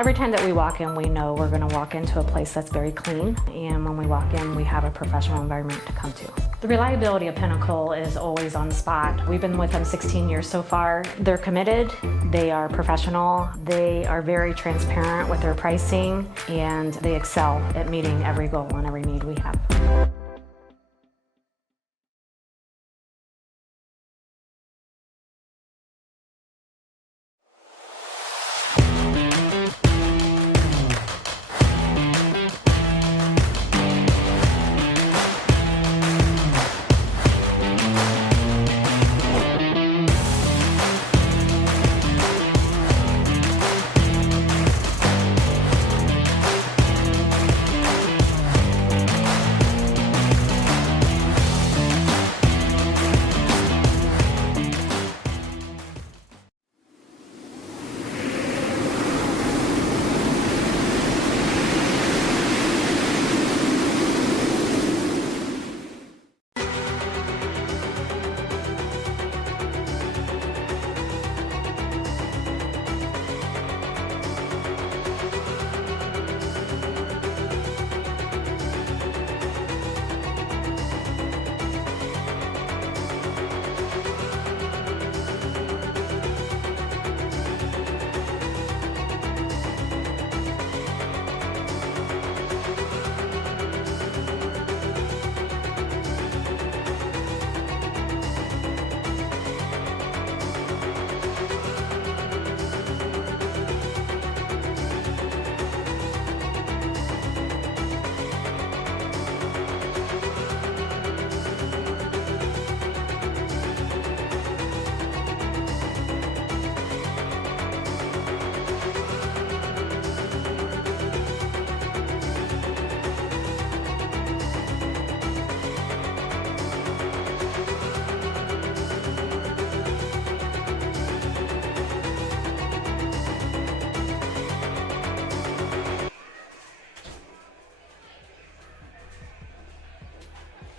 Every time that we walk in, we know we're going to walk into a place that's very clean, and when we walk in, we have a professional environment to come to. The reliability of Pinnacle is always on the spot. We've been with them 16 years so far. They're committed, they are professional, they are very transparent with their pricing, and they excel at meeting every goal and every need we have.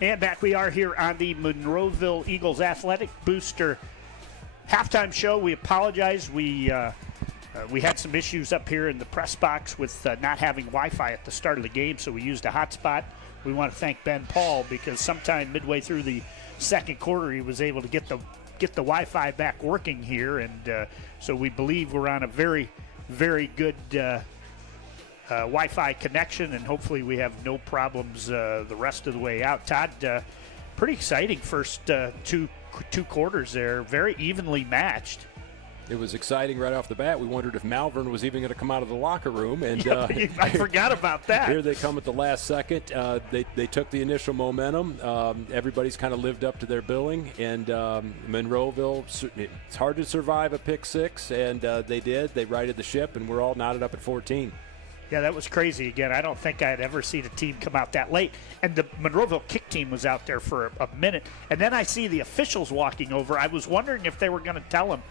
And back we are here on the Monroeville Eagles Athletic Booster halftime show. We apologize. We had some issues up here in the press box with not having Wi-Fi at the start of the game, so we used a hotspot. We want to thank Ben Paul because sometime midway through the second quarter he was able to get the Wi-Fi back working here, and so we believe we're on a very, very good Wi-Fi connection, and hopefully we have no problems the rest of the way out. Todd, pretty exciting first two quarters there, very evenly matched. It was exciting right off the bat. We wondered if Malvern was even going to come out of the locker room. And I forgot about that. Here they come at the last second. They took the initial momentum. Everybody's kind of lived up to their billing. And Monroeville, it's hard to survive a pick six, and they did. They righted the ship, and we're all knotted up at 14. Yeah, that was crazy. Again, I don't think I had ever seen a team come out that late. And the Monroeville kick team was out there for a minute. And then I see the officials walking over. I was wondering if they were going to tell them.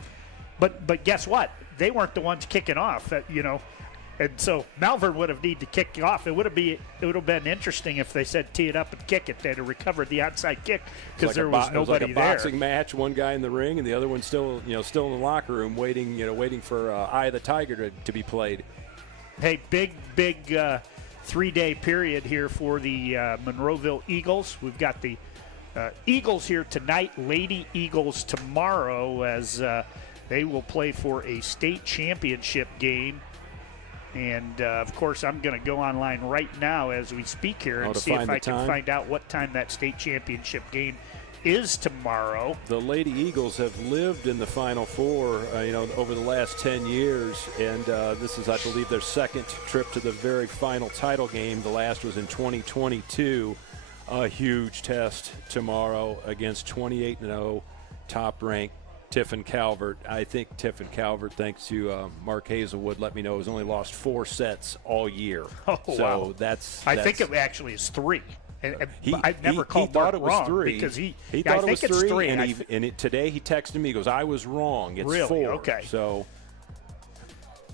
But guess what? They weren't the ones kicking off, And so Malvern would have needed to kick off. It would have been interesting if they said tee it up and kick it. They'd have recovered the outside kick because there was nobody there. It was like a boxing match, one guy in the ring and the other one still in the locker room waiting for Eye of the Tiger to be played. Hey, big 3-day period here for the Monroeville Eagles. We've got the Eagles here tonight, Lady Eagles tomorrow as they will play for a state championship game. And, of course, I'm going to go online right now as we speak here and see if I can find out what time that state championship game is tomorrow. The Lady Eagles have lived in the Final Four, over the last 10 years, and this is, I believe, their second trip to the very final title game. The last was in 2022. A huge test tomorrow against 28-0 top-ranked Tiffin Calvert. I think Tiffin Calvert, thanks to Mark Hazelwood, let me know, has only lost 4 sets all year. Oh, so wow. I think it actually is 3. I've never called Mark wrong 3 because he thought it was 3, and today he texted me. He goes, "I was wrong. It's really? 4." Okay. So,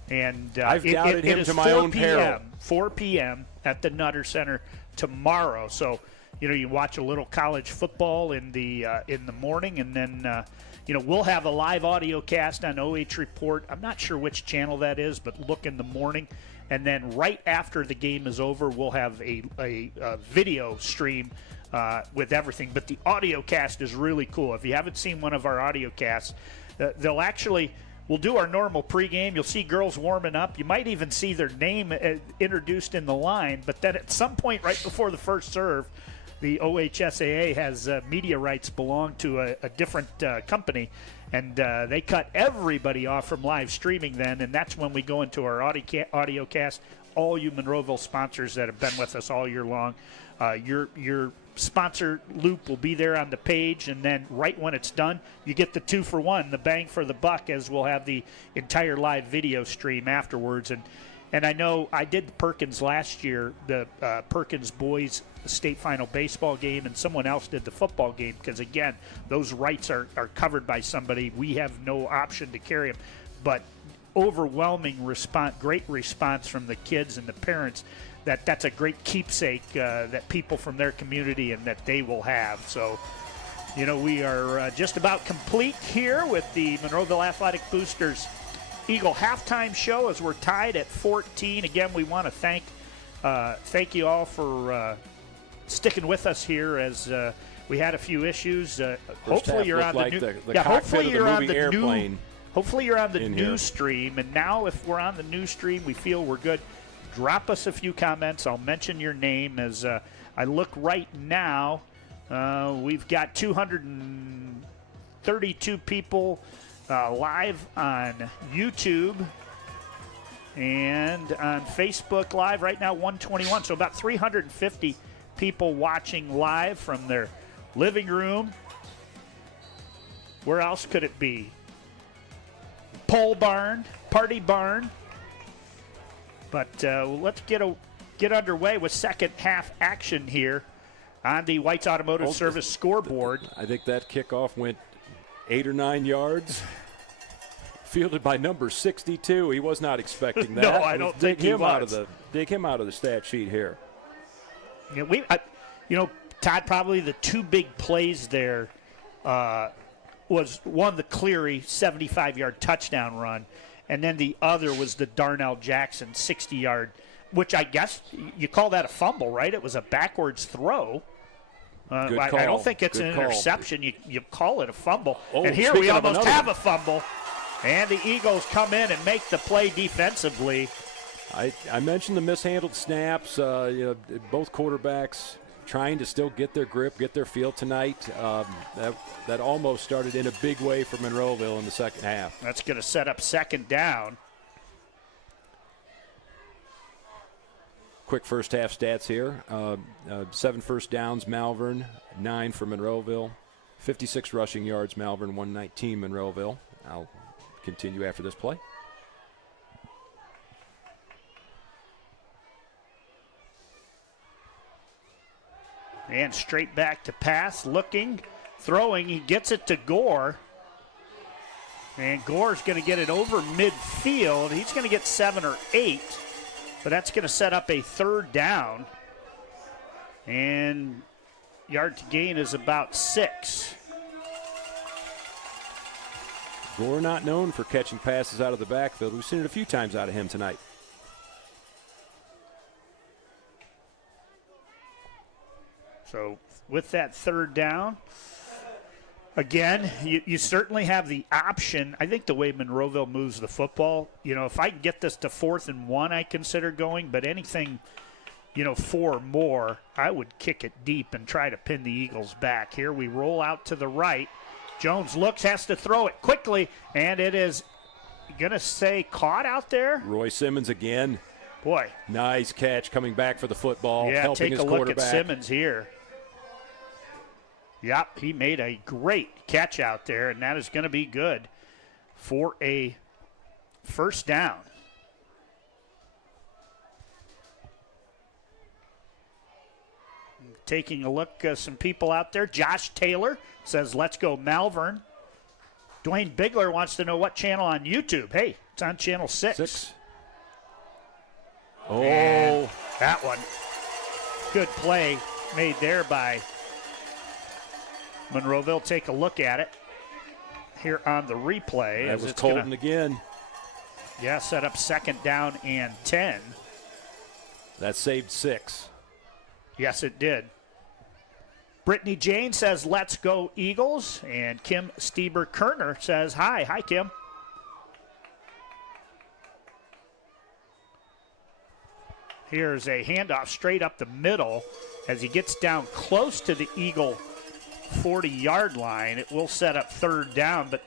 and I've doubted him to my own peril. 4 p.m. at the Nutter Center tomorrow. So, you watch a little college football in the morning, and then we'll have a live audio cast on OH Report. I'm not sure which channel that is, but look in the morning. And then right after the game is over, we'll have a video stream with everything. But the audio cast is really cool. If you haven't seen one of our audio casts, we'll do our normal pregame. You'll see girls warming up. You might even see their name introduced in the line. But then at some point right before the first serve, the OHSAA has media rights belong to a different company. And they cut everybody off from live streaming then, and that's when we go into our audio cast. All you Monroeville sponsors that have been with us all year long, your sponsor loop will be there on the page, and then right when it's done, you get the 2-for-1, the bang for the buck, as we'll have the entire live video stream afterwards. And I know I did the Perkins last year, the Perkins boys state final baseball game, and someone else did the football game because, again, those rights are covered by somebody. We have no option to carry them. But overwhelming response, great response from the kids and the parents that's a great keepsake that people from their community and that they will have. So, we are just about complete here with the Monroeville Athletic Boosters Eagle halftime show as we're tied at 14. Again, we want to thank you all for sticking with us here as we had a few issues. Hopefully you're on the new. Hopefully you're on the new. Hopefully you're on the new stream. And now, if we're on the new stream, we feel we're good. Drop us a few comments. I'll mention your name as I look right now. We've got 232 people live on YouTube and on Facebook Live right now, 121. So about 350 people watching live from their living room. Where else could it be? Pole barn, party barn. But let's get underway with second half action here on the White's Automotive Service scoreboard. I think that kickoff went 8 or 9 yards. Fielded by number 62. He was not expecting that. No, I don't think he was. Dig him out of the stat sheet here. Yeah, Todd, probably the two big plays there was one, the Cleary 75-yard touchdown run, and then the other was the Darnell Jackson 60-yard, which I guess you call that a fumble, right? It was a backwards throw. I don't think it's an interception. You call it a fumble. And here we almost have a fumble. And the Eagles come in and make the play defensively. I mentioned the mishandled snaps. Both quarterbacks trying to still get their grip, get their feel tonight. That almost started in a big way for Monroeville in the second half. That's going to set up second down. Quick first half stats here. 7 first downs, Malvern, 9 for Monroeville. 56 rushing yards, Malvern, 119 Monroeville. I'll continue after this play. And straight back to pass, looking, throwing. He gets it to Gore. And Gore's going to get it over midfield. He's going to get 7 or 8. But that's going to set up a third down. And yard to gain is about 6. Gore not known for catching passes out of the backfield. We've seen it a few times out of him tonight. So with that third down, again, you certainly have the option. I think the way Monroeville moves the football, if I can get this to 4th and 1, I consider going. But anything, 4 or more, I would kick it deep and try to pin the Eagles back. Here we roll out to the right. Jones looks, has to throw it quickly, and it is going to say caught out there. Roy Simmons again. Boy. Nice catch coming back for the football, helping his quarterback. Yeah, take a look at Simmons here. Yep, he made a great catch out there, and that is going to be good for a first down. Taking a look, some people out there. Josh Taylor says, let's go Malvern. Dwayne Bigler wants to know what channel on YouTube. Hey, it's on channel 6. Oh, and that one. Good play made there by Monroeville. Take a look at it. here on the replay. That was Colton again. Yeah, set up 2nd down and 10. That saved 6. Yes, it did. Brittany Jane says, let's go Eagles. And Kim Stieber-Kerner says, hi. Hi, Kim. Here's a handoff straight up the middle as he gets down close to the Eagle 40-yard line. It will set up 3rd down, but,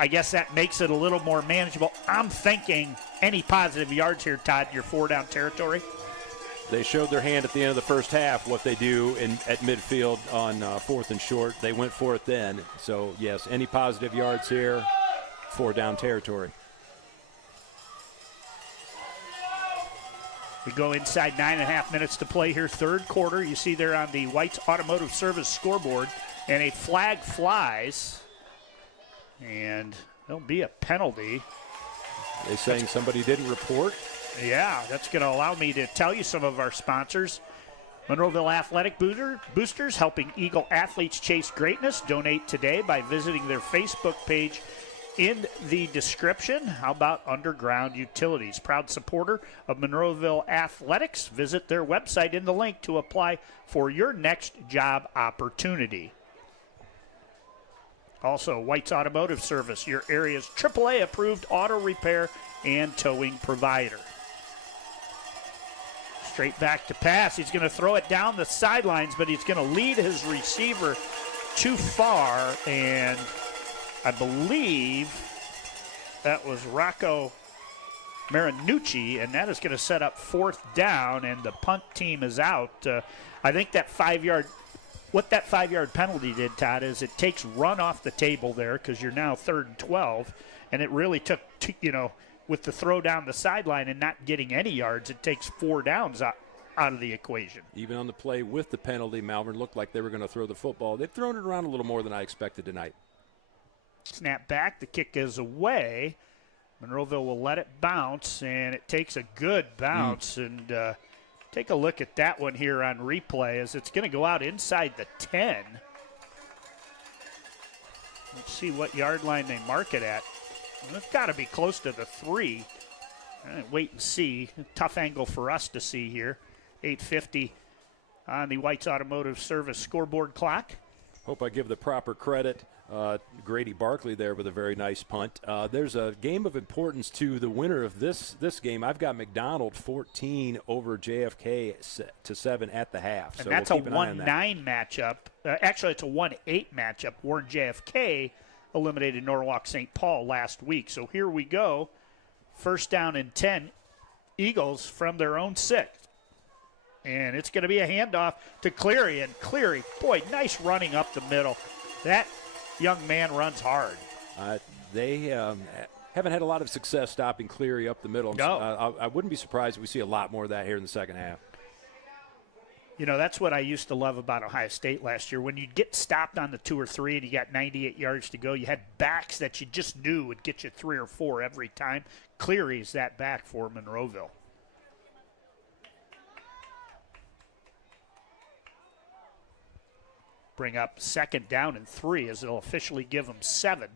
I guess that makes it a little more manageable. I'm thinking any positive yards here, Todd, in your 4-down territory. They showed their hand at the end of the first half what they do at midfield on 4th and short. They went for it then. So, yes, any positive yards here, 4-down territory. We go inside 9.5 minutes to play here, 3rd quarter. You see there on the White's Automotive Service scoreboard, and a flag flies, and there'll be a penalty. They saying somebody didn't report? Yeah, that's going to allow me to tell you some of our sponsors. Monroeville Athletic Boosters, helping Eagle athletes chase greatness. Donate today by visiting their Facebook page in the description. How about Underground Utilities? Proud supporter of Monroeville Athletics. Visit their website in the link to apply for your next job opportunity. Also, White's Automotive Service, your area's AAA approved auto repair and towing provider. Straight back to pass. He's going to throw it down the sidelines, but he's going to lead his receiver too far, and I believe that was Rocco Marinucci, and that is going to set up 4th down, and the punt team is out. I think that 5-yard, what that 5-yard penalty did, Todd, is it takes run off the table there because you're now 3rd and 12, and it really took, with the throw down the sideline and not getting any yards, it takes 4 downs out of the equation. Even on the play with the penalty, Malvern looked like they were going to throw the football. They've thrown it around a little more than I expected tonight. Snap back, the kick is away. Monroeville will let it bounce, and it takes a good bounce. And take a look at that one here on replay as it's going to go out inside the 10. Let's see what yard line they mark it at. Well, it's got to be close to the 3. Wait and see. Tough angle for us to see here. 8:50 on the White's Automotive Service scoreboard clock. Hope I give the proper credit. Grady Barkley there with a very nice punt. There's a game of importance to the winner of this game. I've got McDonald 14 over JFK to 7 at the half. And so that's we'll a keep an eye on 1-9 matchup. Actually, it's a 1-8 matchup. Warren JFK eliminated Norwalk St. Paul last week. So here we go. 1st down and 10. Eagles from their own 6. And it's going to be a handoff to Cleary. And Cleary, boy, nice running up the middle. That young man runs hard. They haven't had a lot of success stopping Cleary up the middle. No. I wouldn't be surprised if we see a lot more of that here in the second half. That's what I used to love about Ohio State last year. When you'd get stopped on the 2 or 3 and you got 98 yards to go, you had backs that you just knew would get you 3 or 4 every time. Cleary's that back for Monroeville. Bring up 2nd down and 3 as it'll officially give them 7.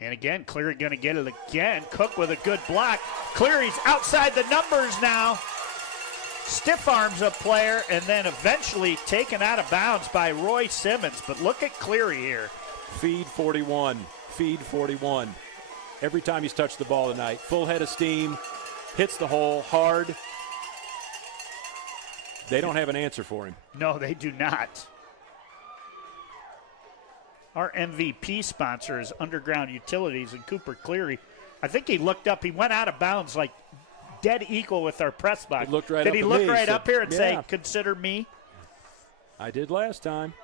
And again, Cleary going to get it again. Cook with a good block. Cleary's outside the numbers now. Stiff arms a player and then eventually taken out of bounds by Roy Simmons. But look at Cleary here. Feed 41. Feed 41. Every time he's touched the ball tonight, full head of steam, hits the hole hard. They don't have an answer for him. No, they do not. Our MVP sponsor is Underground Utilities and Cooper Cleary. I think he looked up. He went out of bounds like dead equal with our press box. He looked right Did up he at look me, right said, up here and yeah, say, consider me? I did last time.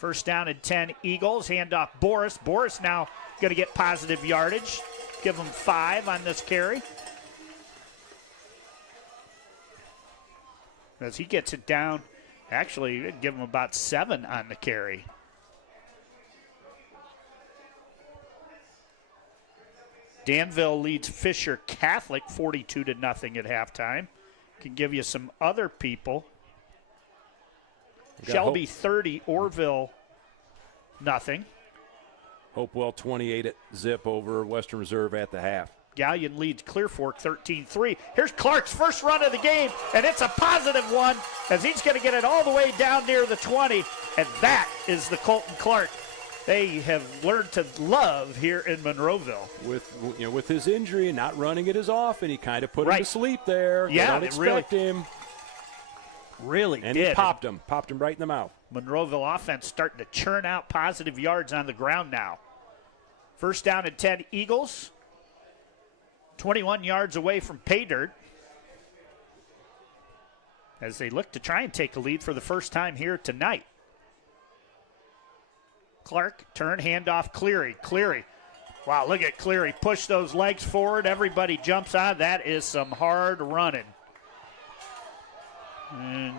1st down and 10 Eagles. Handoff Boris. Boris now going to get positive yardage. Give him 5 on this carry. As he gets it down, actually, give him about 7 on the carry. Danville leads Fisher Catholic 42-0 at halftime. Can give you some other people. Shelby 30, Orville nothing. Hopewell 28-zip over Western Reserve at the half. Gallion leads Clear Fork 13-3. Here's Clark's first run of the game, and it's a positive one as he's going to get it all the way down near the 20, and that is the Colton Clark they have learned to love here in Monroeville. With his injury and not running it as often, he kind of put him to sleep there. Yeah, they don't expect him. Really and did. He popped him right in the mouth. Monroeville offense starting to churn out positive yards on the ground now. First down and 10 Eagles. 21 yards away from pay dirt as they look to try and take a lead for the first time here tonight. Clark, turn, handoff, Cleary. Wow, look at Cleary. Push those legs forward. Everybody jumps on. That is some hard running. And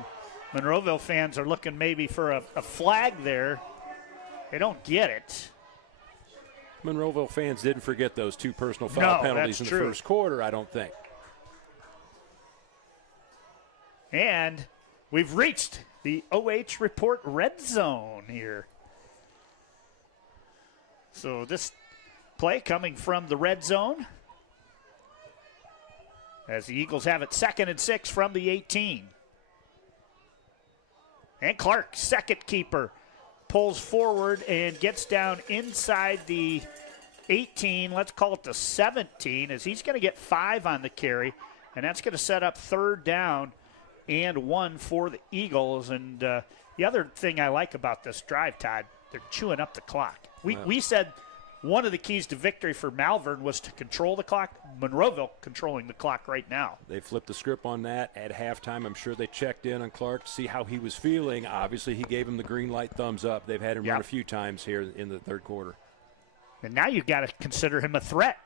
Monroeville fans are looking maybe for a flag there. They don't get it. Monroeville fans didn't forget those 2 personal foul penalties in the first quarter, I don't think. And we've reached the OH.REPORT red zone here. So this play coming from the red zone as the Eagles have it 2nd and 6 from the 18. And Clark, second keeper, pulls forward and gets down inside the 18, let's call it the 17, as he's going to get 5 on the carry, and that's going to set up 3rd down and 1 for the Eagles. And the other thing I like about this drive, Todd, they're chewing up the clock. We said one of the keys to victory for Malvern was to control the clock. Monroeville controlling the clock right now. They flipped the script on that at halftime. I'm sure they checked in on Clark to see how he was feeling. Obviously, he gave him the green light thumbs up. They've had him run a few times here in the third quarter. And now you've got to consider him a threat.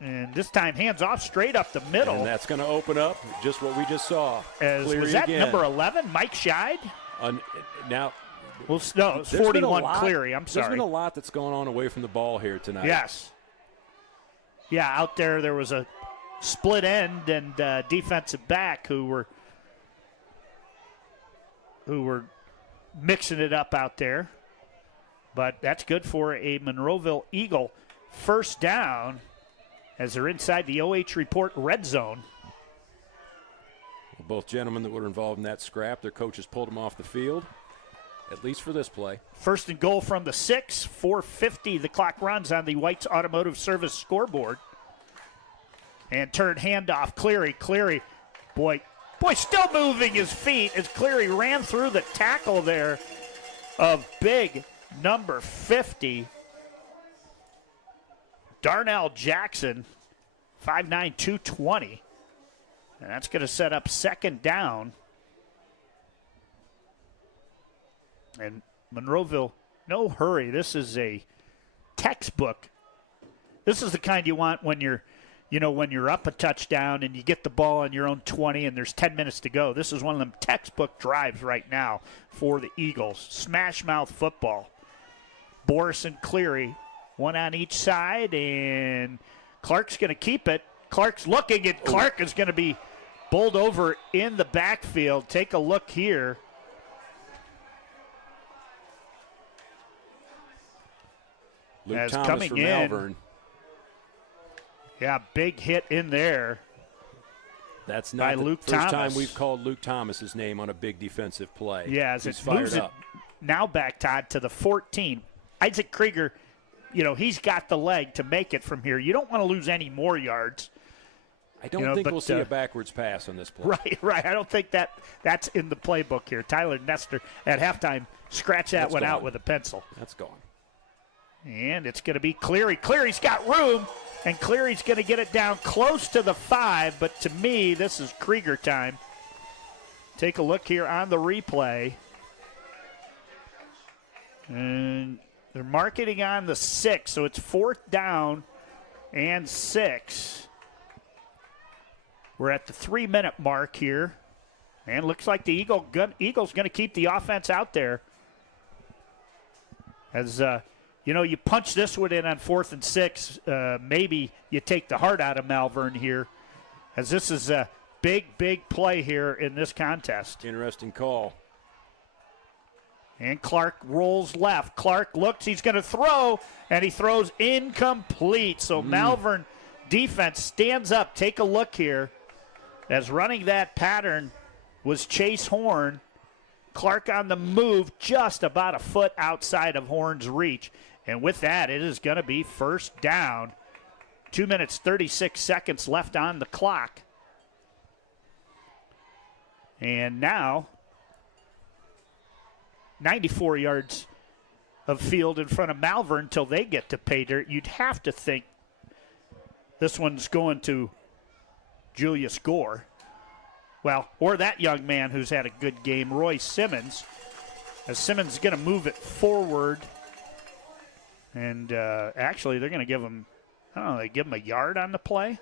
And this time, hands off straight up the middle. And that's going to open up just what we just saw. Was that again. Number 11, Mike Scheid? Now, well, no, it's 41 Cleary. I'm sorry. There's been a lot that's going on away from the ball here tonight. Yes. Yeah, out there was a split end and defensive back who were mixing it up out there. But that's good for a Monroeville Eagle first down as they're inside the OH.REPORT red zone. Well, both gentlemen that were involved in that scrap, their coaches pulled them off the field, at least for this play. First and goal from the 6, 4:50 the clock runs on the White's Automotive Service scoreboard. And turn handoff, Cleary, boy, still moving his feet as Cleary ran through the tackle there of big number 50, Darnell Jackson, 5'9", 220. And that's going to set up second down. And Monroeville, no hurry. This is a textbook. This is the kind you want when you're up a touchdown and you get the ball on your own 20 and there's 10 minutes to go. This is one of them textbook drives right now for the Eagles. Smash mouth football. Boris and Cleary, one on each side, and Clark's going to keep it. Clark's looking, and Clark is going to be bowled over in the backfield. Take a look here. Luke As Thomas coming for in. Malvern. Yeah, big hit in there. That's not the Luke first Thomas. time we've called Luke Thomas's name on a big defensive play. Yeah, as he's it fired moves up. it now back, Todd, to the 14. Isaac Krieger, he's got the leg to make it from here. You don't want to lose any more yards. I don't think we'll see a backwards pass on this play. Right. I don't think that's in the playbook here. Tyler Nestor at halftime scratched that one out with a pencil. That's gone. And it's going to be Cleary. Cleary's got room, and Cleary's going to get it down close to the 5, but to me, this is Krieger time. Take a look here on the replay. And they're marketing on the 6, so it's 4th down and 6. We're at the 3-minute mark here. And looks like the Eagles going to keep the offense out there. As, you punch this one in on 4th and 6, maybe you take the heart out of Malvern here. As this is a big play here in this contest. Interesting call. And Clark rolls left. Clark looks, he's going to throw, and he throws incomplete. So Malvern defense stands up. Take a look here. As running that pattern was Chase Horn. Clark on the move, just about a foot outside of Horn's reach. And with that, it is going to be first down. 2 minutes, 36 seconds left on the clock. And now, 94 yards of field in front of Malvern until they get to pay dirt. You'd have to think this one's going to Julius Gore. Well, or that young man who's had a good game, Roy Simmons. As Simmons is going to move it forward. And actually, they're going to give him, I don't know, they give him a yard on the play.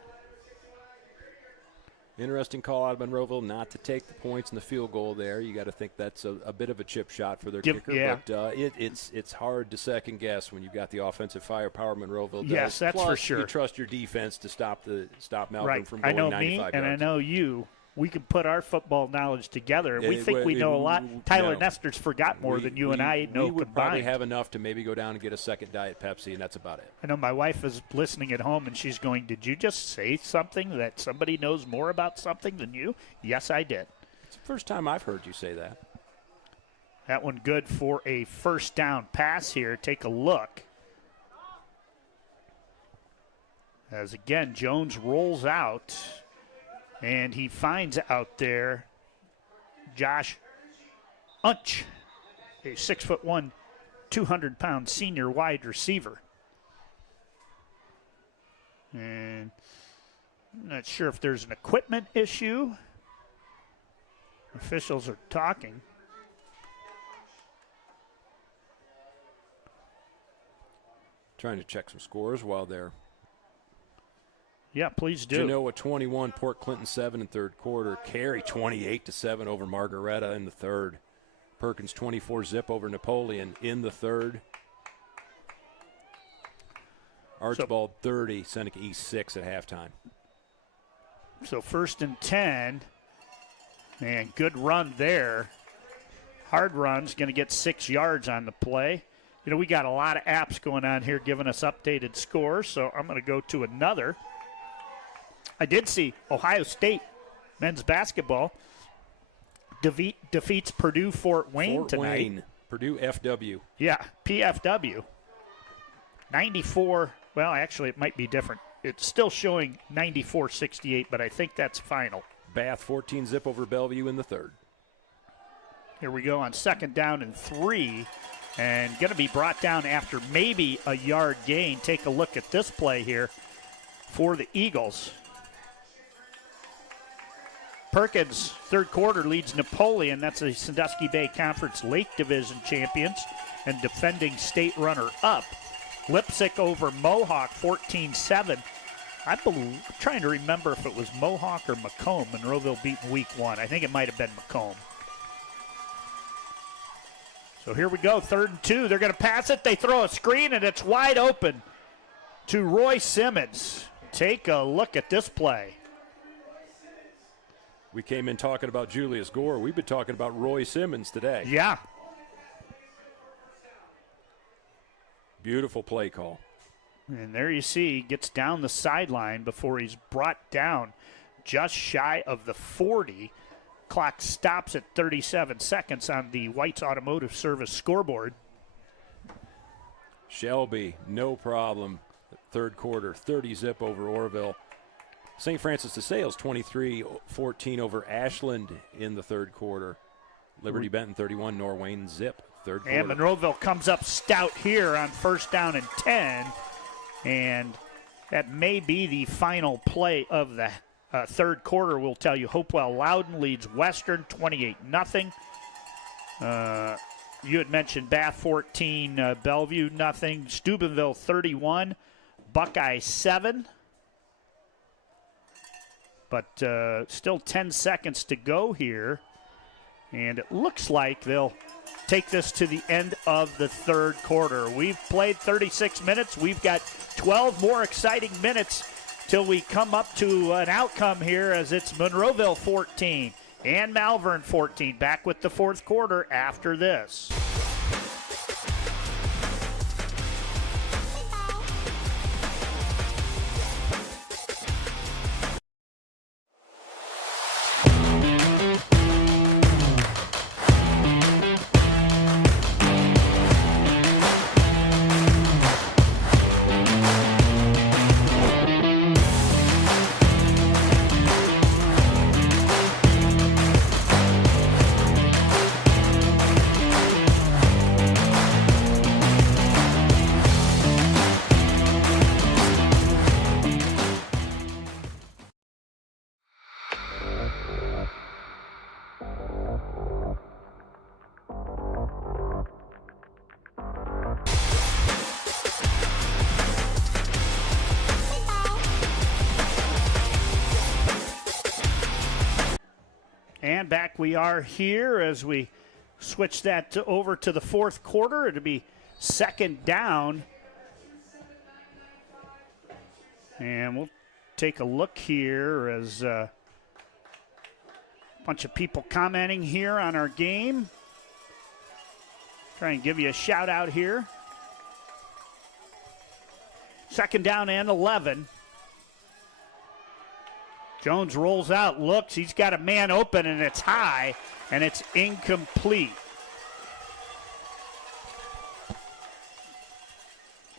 Interesting call out of Monroeville not to take the points in the field goal there. You got to think that's a bit of a chip shot for their kicker. Yeah. But it's hard to second guess when you've got the offensive firepower Monroeville does. Yes, that's Plus, for sure. You trust your defense to stop Malvern Right. from going 95 yards. I know me and I know you. We can put our football knowledge together, and we think we know a lot. No. Tyler Nestor's forgot more than you and I know we would combined. probably have enough to maybe go down and get a second Diet Pepsi, and that's about it. I know my wife is listening at home, and she's going, did you just say something that somebody knows more about something than you? Yes, I did. It's the first time I've heard you say that. That one good for a first down pass here. Take a look. As again, Jones rolls out. And he finds out there Josh Unch, a 6'1", 200-pound senior wide receiver. And I'm not sure if there's an equipment issue. Officials are talking. Trying to check some scores while they're. Yeah, please do. Genoa 21, Port Clinton 7 in third quarter. Cary 28-7 over Margaretta in the third. Perkins 24-zip over Napoleon in the third. Archibald 30, Seneca East 6 at halftime. So first and 10. Man, good run there. Hard run's going to get 6 yards on the play. You know, we got a lot of apps going on here giving us updated scores, so I'm going to go to another. I did see Ohio State men's basketball defeats Purdue Fort Wayne tonight. Wayne, Purdue FW. Yeah, PFW. 94, well, actually, it might be different. It's still showing 94-68, but I think that's final. Bath 14-zip over Bellevue in the third. Here we go on second down and 3, and going to be brought down after maybe a yard gain. Take a look at this play here for the Eagles. Perkins, third quarter, leads Napoleon. That's the Sandusky Bay Conference Lake Division champions and defending state runner-up. Lipsick over Mohawk, 14-7. I'm trying to remember if it was Mohawk or Macomb. Monroeville beaten week 1. I think it might have been Macomb. So here we go, 3rd and 2. They're going to pass it. They throw a screen, and it's wide open to Roy Simmons. Take a look at this play. We came in talking about Julius Gore. We've been talking about Roy Simmons today. Yeah. Beautiful play call. And there you see, gets down the sideline before he's brought down just shy of the 40. Clock stops at 37 seconds on the White's Automotive Service scoreboard. Shelby, no problem. Third quarter, 30-zip over Orville. St. Francis de Sales, 23-14 over Ashland in the third quarter. Liberty Benton, 31, Norwayne zip, third quarter. And Monroeville comes up stout here on first down and 10. And that may be the final play of the third quarter. We'll tell you Hopewell Loudon leads Western 28-0. You had mentioned Bath 14, Bellevue nothing. Steubenville 31, Buckeye 7. But still 10 seconds to go here. And it looks like they'll take this to the end of the third quarter. We've played 36 minutes. We've got 12 more exciting minutes till we come up to an outcome here, as it's Monroeville 14 and Malvern 14. Back with the fourth quarter after this. And back we are here as we switch that over to the fourth quarter. It'll be second down. And we'll take a look here as a bunch of people commenting here on our game. Try and give you a shout out here. Second down and 11. Jones rolls out, looks, he's got a man open, and it's high, and it's incomplete.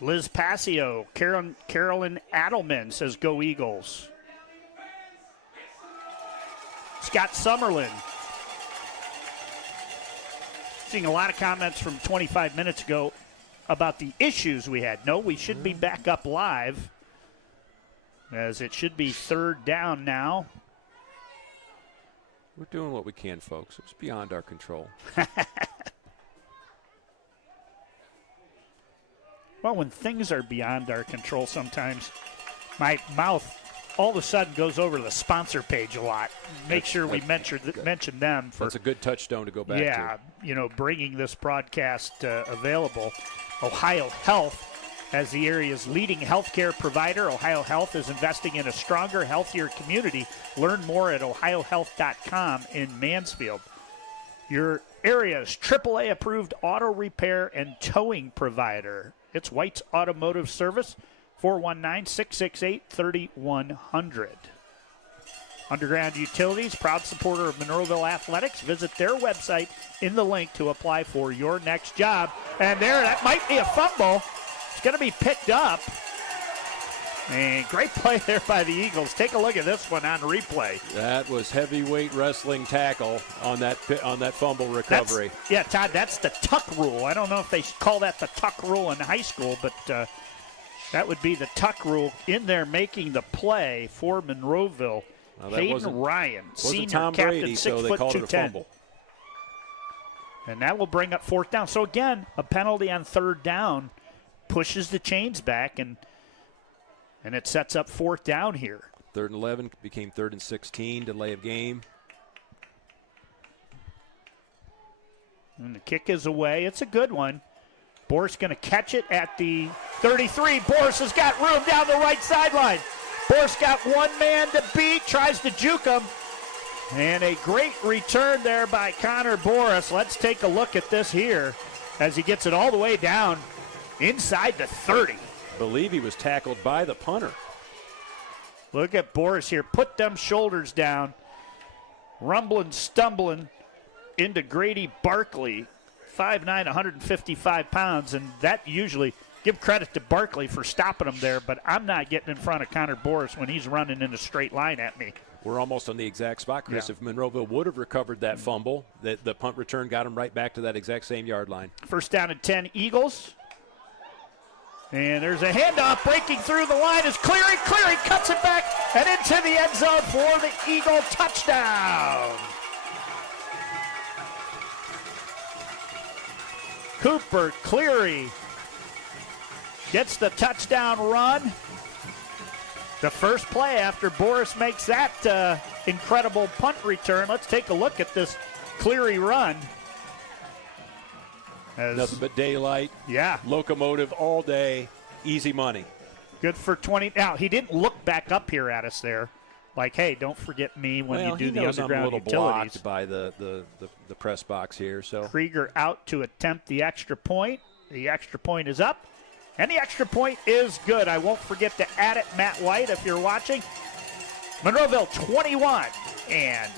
Liz Passio, Carolyn Adelman says, "Go Eagles." Scott Summerlin. Seeing a lot of comments from 25 minutes ago about the issues we had. No, we should be back up live, as it should be third down now. We're doing what we can, folks. It's beyond our control. Well, when things are beyond our control sometimes, my mouth all of a sudden goes over to the sponsor page a lot. Make sure we mention them. That's a good touchstone to go back to. Yeah, you know, bringing this broadcast available. OhioHealth, as the area's leading healthcare provider, OhioHealth is investing in a stronger, healthier community. Learn more at OhioHealth.com in Mansfield. Your area's AAA approved auto repair and towing provider. It's White's Automotive Service, 419-668-3100. Underground Utilities, proud supporter of Monroeville Athletics. Visit their website in the link to apply for your next job. And there, that might be a fumble. It's going to be picked up. And great play there by the Eagles. Take a look at this one on replay. That was heavyweight wrestling tackle on that fumble recovery. Todd, that's the tuck rule. I don't know if they call that the tuck rule in high school, but that would be the tuck rule in there making the play for Monroeville. Well, Hayden Ryan, senior Tom captain, Brady, 6 so they foot called it a 210. fumble. And that will bring up fourth down. So again, a penalty on third down pushes the chains back, and it sets up fourth down here. 3rd and 11 became 3rd and 16, delay of game. And the kick is away. It's a good one. Boris going to catch it at the 33. Boris has got room down the right sideline. Boris got one man to beat, tries to juke him. And a great return there by Connor Boris. Let's take a look at this here as he gets it all the way down inside the 30. I believe he was tackled by the punter. Look at Boris here. Put them shoulders down. Rumbling, stumbling into Grady Barkley. 5'9", 155 pounds. And that usually, give credit to Barkley for stopping him there, but I'm not getting in front of Connor Boris when he's running in a straight line at me. We're almost on the exact spot, Chris. Yeah. If Monroeville would have recovered that fumble, the punt return got him right back to that exact same yard line. First down and 10, Eagles. And there's a handoff breaking through the line is Cleary. Cleary cuts it back and into the end zone for the Eagle touchdown. Cooper Cleary gets the touchdown run. The first play after Boris makes that incredible punt return. Let's take a look at this Cleary run. Nothing but daylight. Yeah. Locomotive all day. Easy money. Good for 20. Now, he didn't look back up here at us there. Like, hey, don't forget me when you do the underground I'm a little utilities. blocked by the press box here. So Krieger out to attempt the extra point. The extra point is up. And the extra point is good. I won't forget to add it, Matt White, if you're watching. Monroeville 21 and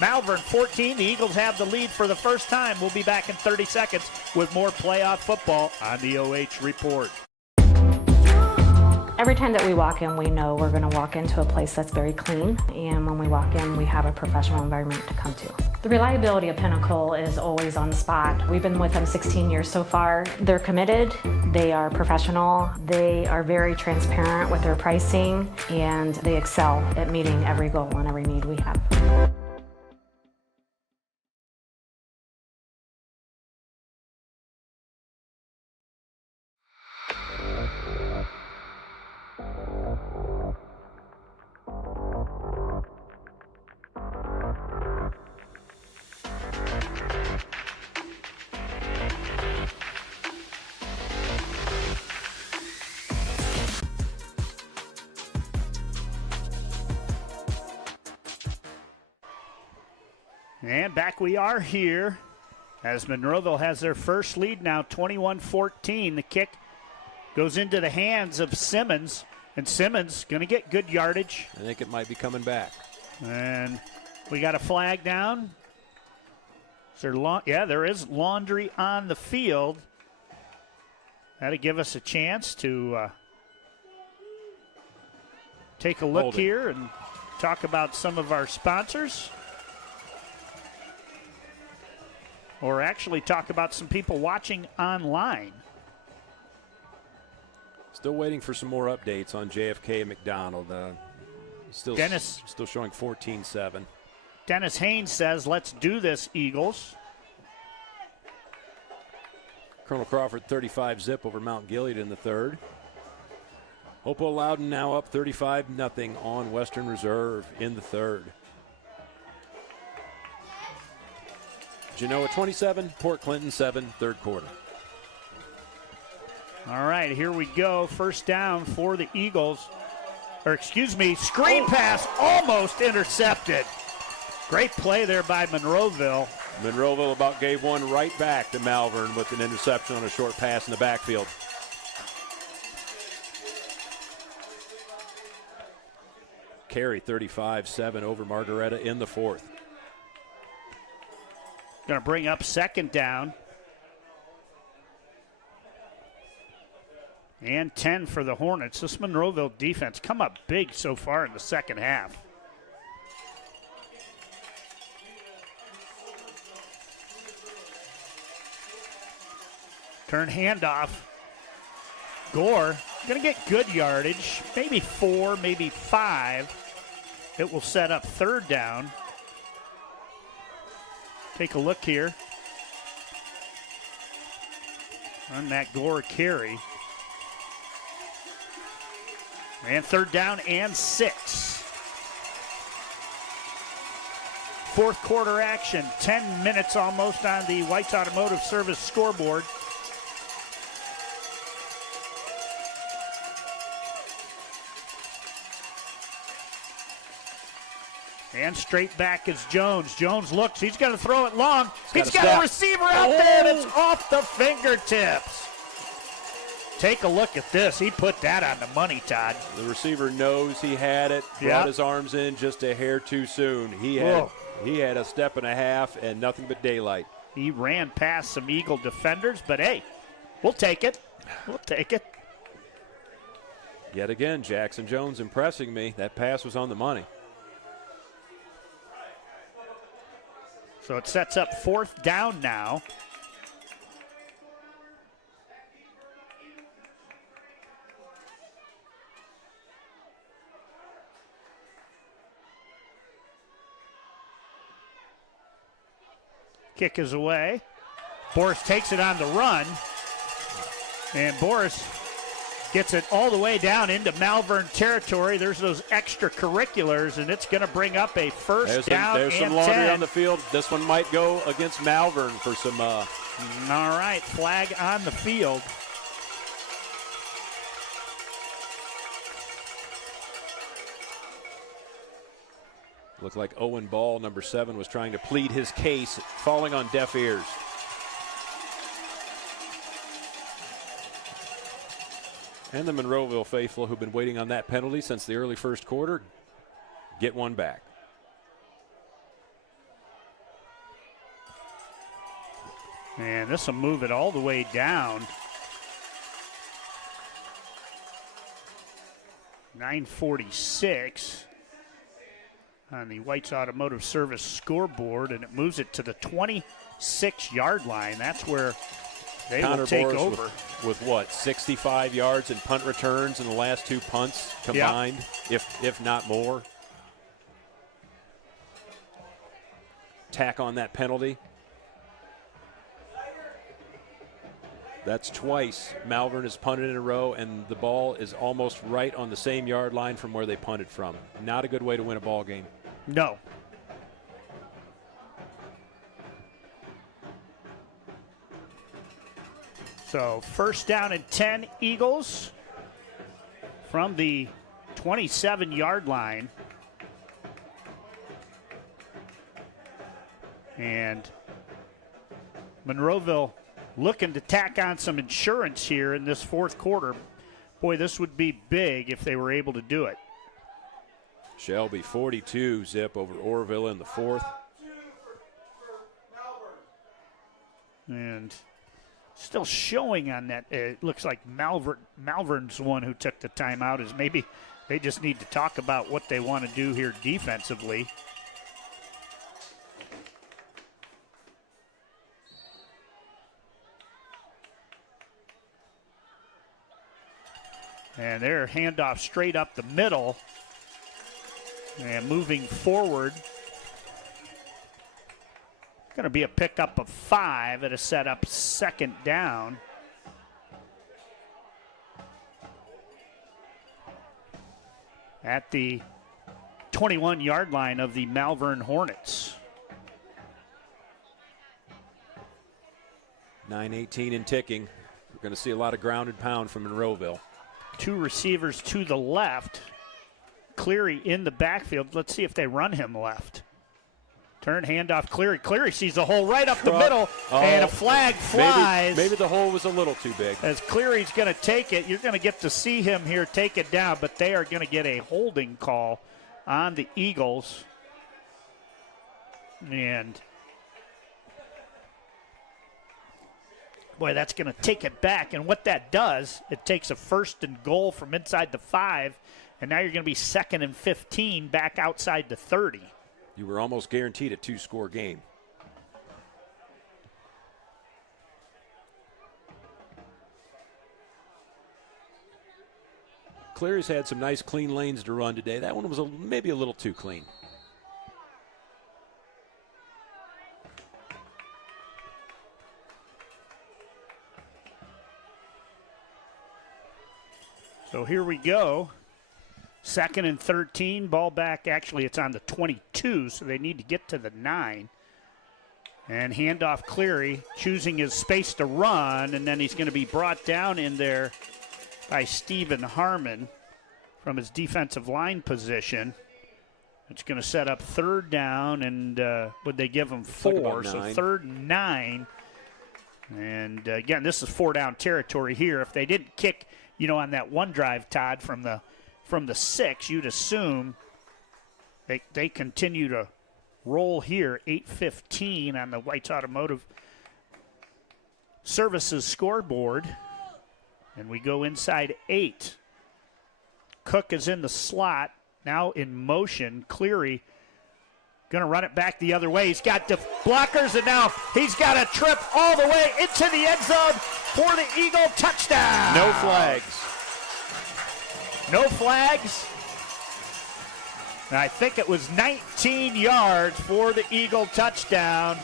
Malvern 14. The Eagles have the lead for the first time. We'll be back in 30 seconds with more playoff football on the OH Report. Every time that we walk in, we know we're going to walk into a place that's very clean, and when we walk in, we have a professional environment to come to. The reliability of Pinnacle is always on the spot. We've been with them 16 years so far. They're committed, they are professional, they are very transparent with their pricing, and they excel at meeting every goal and every need we have. And back we are here as Monroeville has their first lead now, 21-14. The kick goes into the hands of Simmons, and Simmons going to get good yardage. I think it might be coming back. And we got a flag down. Is there yeah, there is laundry on the field. That'll give us a chance to take a look here and talk about some of our sponsors. Or actually talk about some people watching online. Still waiting for some more updates on JFK McDonald. Still showing 14-7. Dennis Haynes says, let's do this, Eagles. Colonel Crawford 35-zip over Mount Gilead in the third. Hopewell Loudon now up 35-0 on Western Reserve in the third. Genoa 27, Port Clinton 7, third quarter. All right, here we go. First down for the Eagles. Or excuse me, screen pass almost intercepted. Great play there by Monroeville. Monroeville about gave one right back to Malvern with an interception on a short pass in the backfield. Carey 35-7 over Margaretta in the fourth. Going to bring up second down. And 10 for the Hornets. This Monroeville defense come up big so far in the second half. Turn handoff. Gore going to get good yardage. Maybe 4, maybe 5. It will set up third down. Take a look here on that Gore carry. And third down and 6. Fourth quarter action, 10 minutes almost on the White's Automotive Service scoreboard. And straight back is Jones. Jones looks. He's going to throw it long. He's got a receiver out there, and it's off the fingertips. Take a look at this. He put that on the money, Todd. The receiver knows he had it. Brought his arms in just a hair too soon. He had a step and a half and nothing but daylight. He ran past some Eagle defenders, but hey, we'll take it. We'll take it. Yet again, Jackson Jones impressing me. That pass was on the money. So it sets up fourth down now. Kick is away. Boris takes it on the run. And Boris gets it all the way down into Malvern territory. There's those extracurriculars, and it's going to bring up a first down There's and some laundry 10. on the field. This one might go against Malvern for some. All right, flag on the field. Looked like Owen Ball, number 7, was trying to plead his case, falling on deaf ears. And the Monroeville faithful, who've been waiting on that penalty since the early first quarter, get one back. And this will move it all the way down. 9:46 on the White's Automotive Service scoreboard, and it moves it to the 26-yard line. That's where they will take over. With what, 65 yards and punt returns in the last 2 punts combined, if not more. Tack on that penalty. That's twice Malvern has punted in a row, and the ball is almost right on the same yard line from where they punted from. Not a good way to win a ball game. No. So first down and 10 Eagles from the 27-yard line. And Monroeville looking to tack on some insurance here in this fourth quarter. Boy, this would be big if they were able to do it. Shelby 42 zip over Orville in the fourth. And still showing on that, it looks like Malvern's the one who took the timeout, is maybe they just need to talk about what they want to do here defensively. And their handoff straight up the middle. And moving forward. Going to be a pickup of 5 at a setup second down. At the 21-yard line of the Malvern Hornets. 9:18 and ticking. We're going to see a lot of ground and pound from Monroeville. 2 receivers to the left. Cleary in the backfield. Let's see if they run him left. Turn, handoff, Cleary. Cleary sees the hole right up the middle, and a flag flies. Maybe the hole was a little too big. As Cleary's going to take it, you're going to get to see him here take it down, but they are going to get a holding call on the Eagles. And boy, that's going to take it back. And what that does, it takes a 1st and goal from inside the 5, and now you're going to be 2nd and 15 back outside the 30. You were almost guaranteed a 2-score game. Cleary's had some nice clean lanes to run today. That one was maybe a little too clean. So here we go. 2nd and 13, ball back. Actually, it's on the 22, so they need to get to the 9. And handoff Cleary, choosing his space to run, and then he's going to be brought down in there by Stephen Harmon from his defensive line position. It's going to set up 3rd down, and would they give him 4? So 3rd and 9. And again, this is 4-down territory here. If they didn't kick, on that one drive, Todd, from the 6, you'd assume they continue to roll here. 8:15 on the White's Automotive Services scoreboard. And we go inside 8. Cook is in the slot, now in motion. Cleary going to run it back the other way. He's got blockers, and now he's got a trip all the way into the end zone for the Eagle touchdown. No flags. No flags. And I think it was 19 yards for the Eagle touchdown.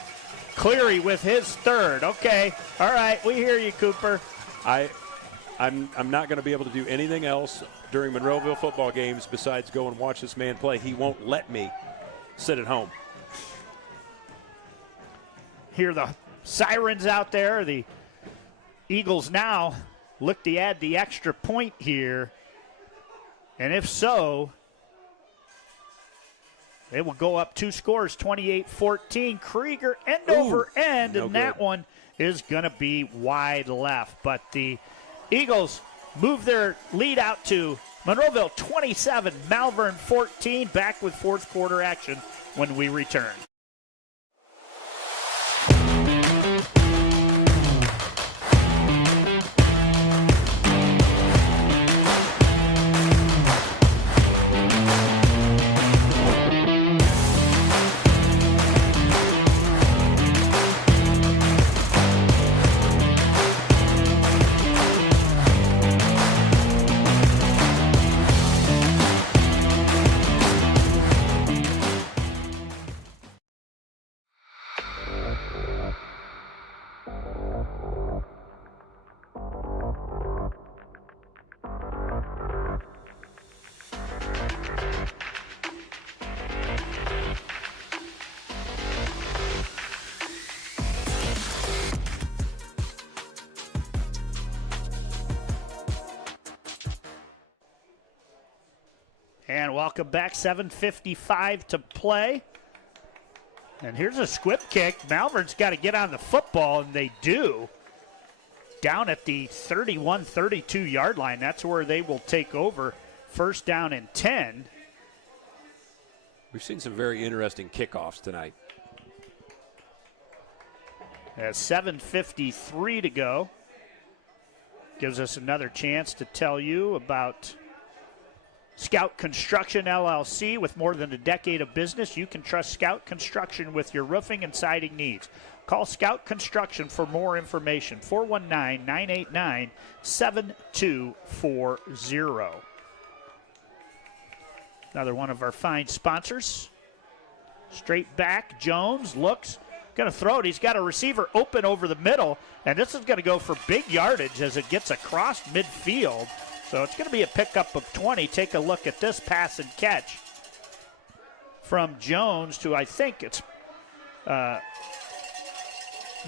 Cleary with his 3rd. Okay. All right. We hear you, Cooper. I'm not going to be able to do anything else during Monroeville football games besides go and watch this man play. He won't let me sit at home. Hear the sirens out there. The Eagles now look to add the extra point here. And if so, they will go up 2 scores, 28-14. Krieger end over end, and that one is going to be wide left. But the Eagles move their lead out to Monroeville 27, Malvern 14. Back with fourth quarter action when we return. And welcome back, 7:55 to play. And here's a squib kick. Malvern's got to get on the football, and they do. Down at the 31, 32-yard line. That's where they will take over. First down and 10. We've seen some very interesting kickoffs tonight. 7:53 to go. Gives us another chance to tell you about Scout Construction LLC. With more than a decade of business, you can trust Scout Construction with your roofing and siding needs. Call Scout Construction for more information. 419-989-7240. Another one of our fine sponsors. Straight back, Jones looks, going to throw it. He's got a receiver open over the middle, and this is going to go for big yardage as it gets across midfield. So it's going to be a pickup of 20. Take a look at this pass and catch from Jones to, I think it's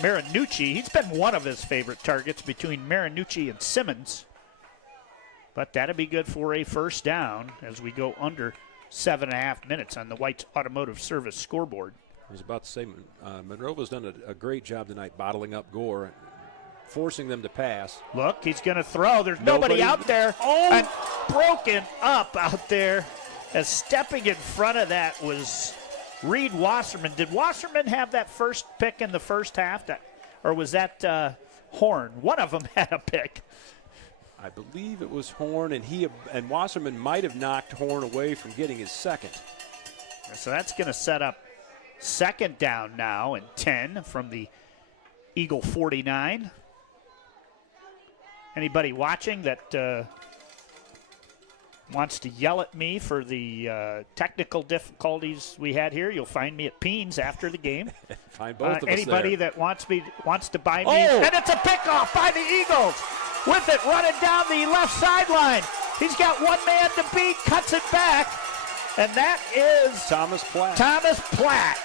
Marinucci. He's been one of his favorite targets between Marinucci and Simmons. But that'll be good for a first down as we go under 7.5 minutes on the White's Automotive Service scoreboard. I was about to say, Monroeville's done a great job tonight bottling up Gore, forcing them to pass. Look, he's going to throw. There's nobody out there. Oh! And broken up out there as stepping in front of that was Reed Wasserman. Did Wasserman have that first pick in the first half? Or was that Horn? One of them had a pick. I believe it was Horn, and Wasserman might have knocked Horn away from getting his second. So that's going to set up second down now and 10 from the Eagle 49. Anybody watching that wants to yell at me for the technical difficulties we had here, you'll find me at Peens after the game. Find both of us anybody there. that wants to buy me. Oh! And it's a pickoff by the Eagles. With it, running down the left sideline. He's got one man to beat, cuts it back. And that is Thomas Platt. Thomas Platt.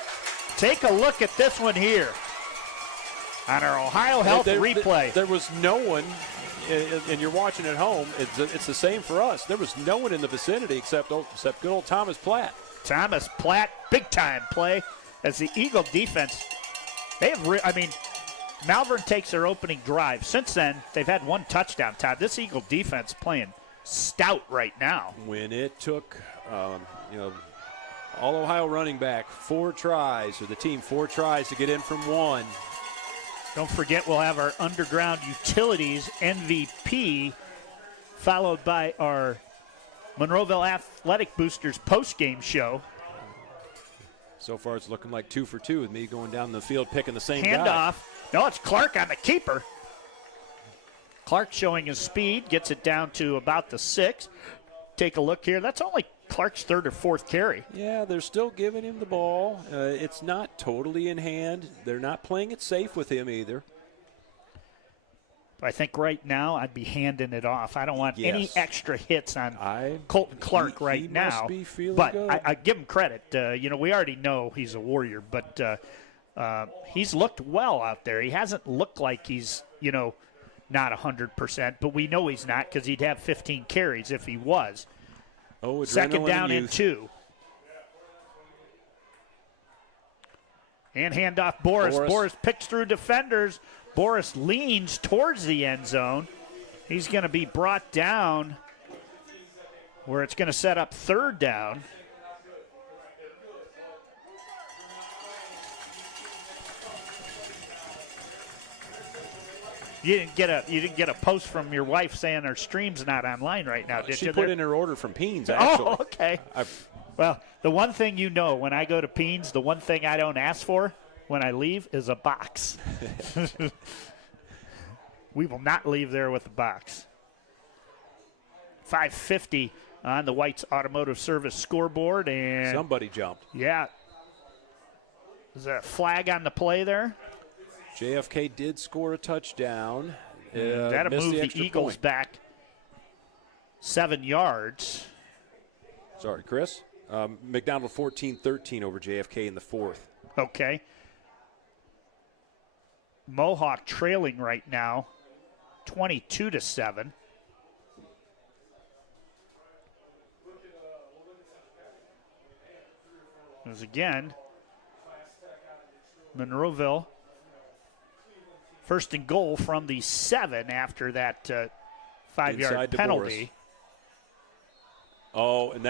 Take a look at this one here on our OhioHealth replay. There was no one, and you're watching at home, it's the same for us. There was no one in the vicinity except good old Thomas Platt. Thomas Platt, big-time play as the Eagle defense. Malvern takes their opening drive. Since then, they've had one touchdown, Todd. This Eagle defense playing stout right now. When it took, all Ohio running back, 4 tries to get in from 1. Don't forget, we'll have our Underground Utilities MVP, followed by our Monroeville Athletic Boosters post-game show. So far, it's looking like 2 for 2 with me going down the field picking the same guy. Handoff. No, it's Clark on the keeper. Clark showing his speed, gets it down to about the 6. Take a look here. That's only Clark's 3rd or 4th carry. Yeah, they're still giving him the ball. It's not totally in hand. They're not playing it safe with him either. I think right now I'd be handing it off. I don't want any extra hits on Colton Clark right now. But I give him credit. We already know he's a warrior, but he's looked well out there. He hasn't looked like he's, not 100%, but we know he's not because he'd have 15 carries if he was. Oh, second down and 2. And handoff Boris. Boris picks through defenders. Boris leans towards the end zone. He's going to be brought down where it's going to set up 3rd down. You didn't get a post from your wife saying her stream's not online right now, did you? She put in her order from Peens, actually. Oh, okay. Well, the one thing when I go to Peens, the one thing I don't ask for when I leave is a box. We will not leave there with a box. 5:50 on the White's Automotive Service scoreboard, and somebody jumped. Yeah. Is there a flag on the play there? JFK did score a touchdown. That'll move the Eagles back 7 yards. Sorry, Chris. McDonald 14-13 over JFK in the 4th. Okay. Mohawk trailing right now, 22-7. As again, Monroeville. First and goal from the 7 after that 5-yard penalty. Oh, and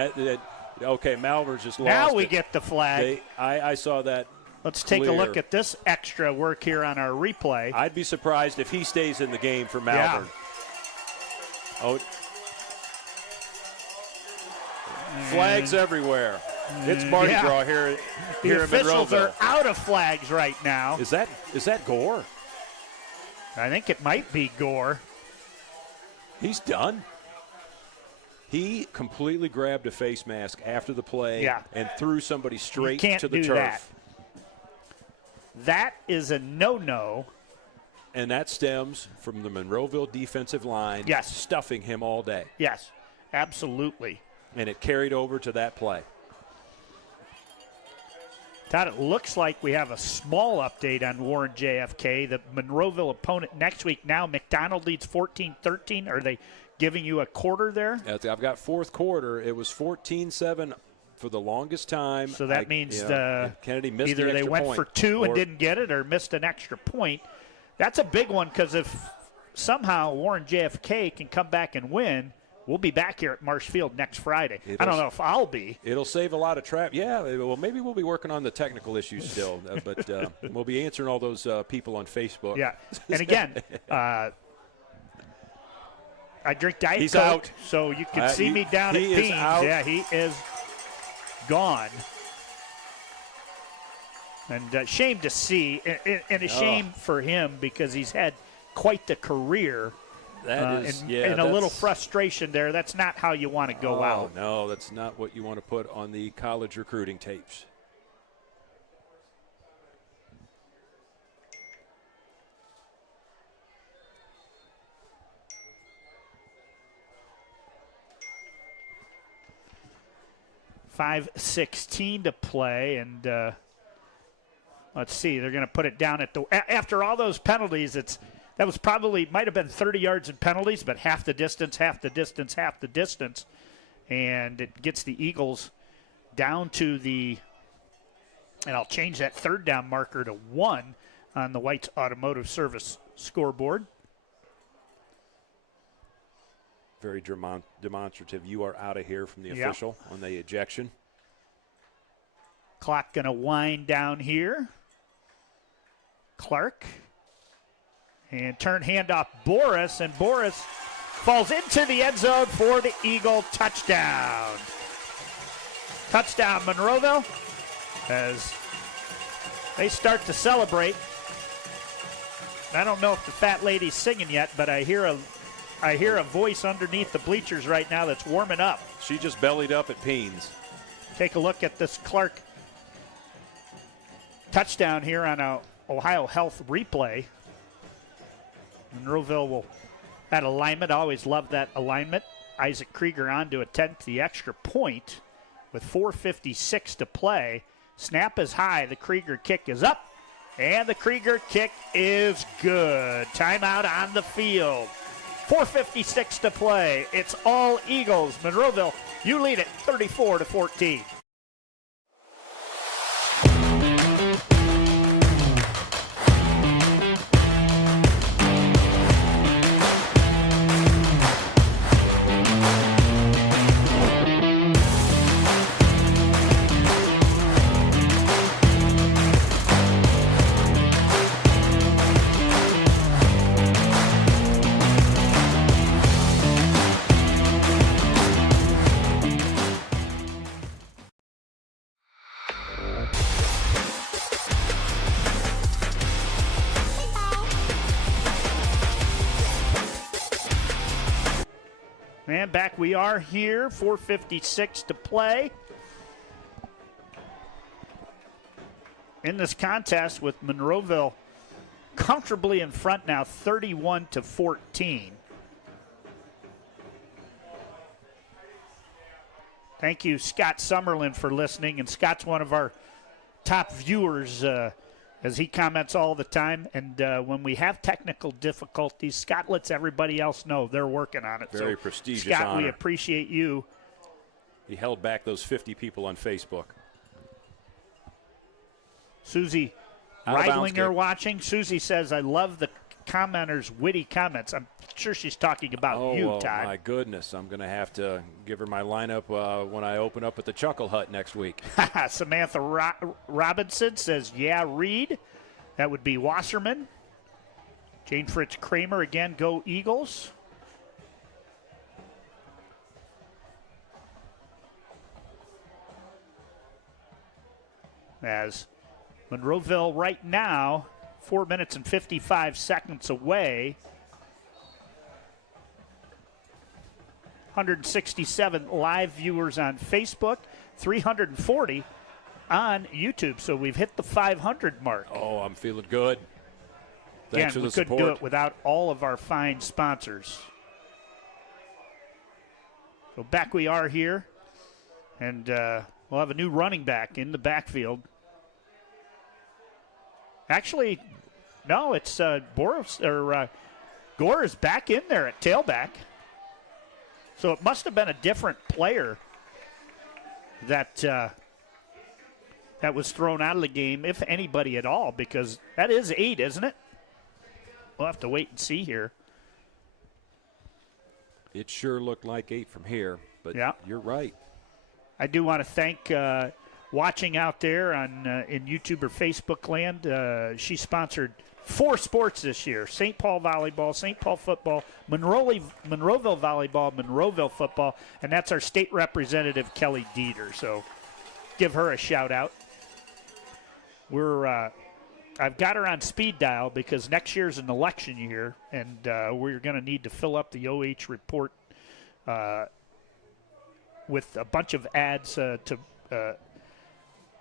okay, Malvern's just lost Now we it. get the flag. I saw that. Let's take a look at this extra work here on our replay. I'd be surprised if he stays in the game for Malvern. Yeah. Oh, flags everywhere. It's Mardi Gras here The in officials Monroeville. are out of flags right now. Is that Gore? I think it might be Gore. He's done. He completely grabbed a face mask after the play and threw somebody straight to the turf. That. That is a no-no. And that stems from the Monroeville defensive line stuffing him all day. Yes, absolutely. And it carried over to that play. Todd, it looks like we have a small update on Warren JFK. The Monroeville opponent next week now. McDonald leads 14-13. Are they giving you a quarter there? I've got fourth quarter. It was 14-7 for the longest time. So that means Kennedy missed either the extra they went point for 2 and didn't get it or missed an extra point. That's a big one because if somehow Warren JFK can come back and win, we'll be back here at Marsh Field next Friday. I don't know if I'll be. It'll save a lot of traffic. Yeah, well, maybe we'll be working on the technical issues still, but we'll be answering all those people on Facebook. Yeah, and again, I drink Diet He's Coke, out. so you can see me down at Beans. Yeah, he is gone. And shame to see, and a shame for him because he's had quite the career. And a little frustration there. That's not how you want to go out. No, that's not what you want to put on the college recruiting tapes. .5:16 to play, and let's see. They're going to put it down at the after all those penalties. That was probably might have been 30 yards in penalties, but half the distance, and it gets the Eagles down to the. And I'll change that third down marker to 1 on the White's Automotive Service scoreboard. Very demonstrative. You are out of here from the official on the ejection. Clock going to wind down here. Clark. And turn handoff Boris, and Boris falls into the end zone for the Eagle touchdown. Touchdown Monroeville as they start to celebrate. I don't know if the fat lady's singing yet, but I hear a voice underneath the bleachers right now that's warming up. She just bellied up at Peens. Take a look at this Clark touchdown here on a OhioHealth replay. Monroeville will, that alignment, I always love that alignment. Isaac Krieger on to attempt the extra point with 4:56 to play. Snap is high, the Krieger kick is up, and the Krieger kick is good. Timeout on the field. 4:56 to play. It's all Eagles. Monroeville, you lead it 34-14. And back we are here, 4:56 to play. In this contest with Monroeville comfortably in front now, 31-14. Thank you, Scott Summerlin, for listening. And Scott's one of our top viewers as he comments all the time. And when we have technical difficulties, Scott lets everybody else know they're working on it. Very prestigious Scott, honor. we appreciate you. He held back those 50 people on Facebook. Susie Reidlinger watching. Susie says, I love the commenters' witty comments. I'm sure she's talking about you, Todd. Oh, my goodness. I'm going to have to give her my lineup when I open up at the Chuckle Hut next week. Samantha Robinson says, yeah, Reed. That would be Wasserman. Jane Fritz Kramer again, go Eagles. As Monroeville right now, 4 minutes and 55 seconds away. 167 live viewers on Facebook, 340 on YouTube. So we've hit the 500 mark. Oh, I'm feeling good. Thanks for the support. We couldn't do it without all of our fine sponsors. So back we are here, and we'll have a new running back in the backfield. Actually, no, it's Gore is back in there at tailback. So it must have been a different player that was thrown out of the game, if anybody at all, because that is 8, isn't it? We'll have to wait and see here. It sure looked like 8 from here, but yeah, you're right. I do want to thank watching out there on in YouTube or Facebook land. She sponsored 4 sports this year: St. Paul volleyball, St. Paul football, Monroeville volleyball, Monroeville football, and that's our state representative, Kelly Dieter. So give her a shout out. I've got her on speed dial because next year's an election year, and we're going to need to fill up the OH.REPORT with a bunch of ads to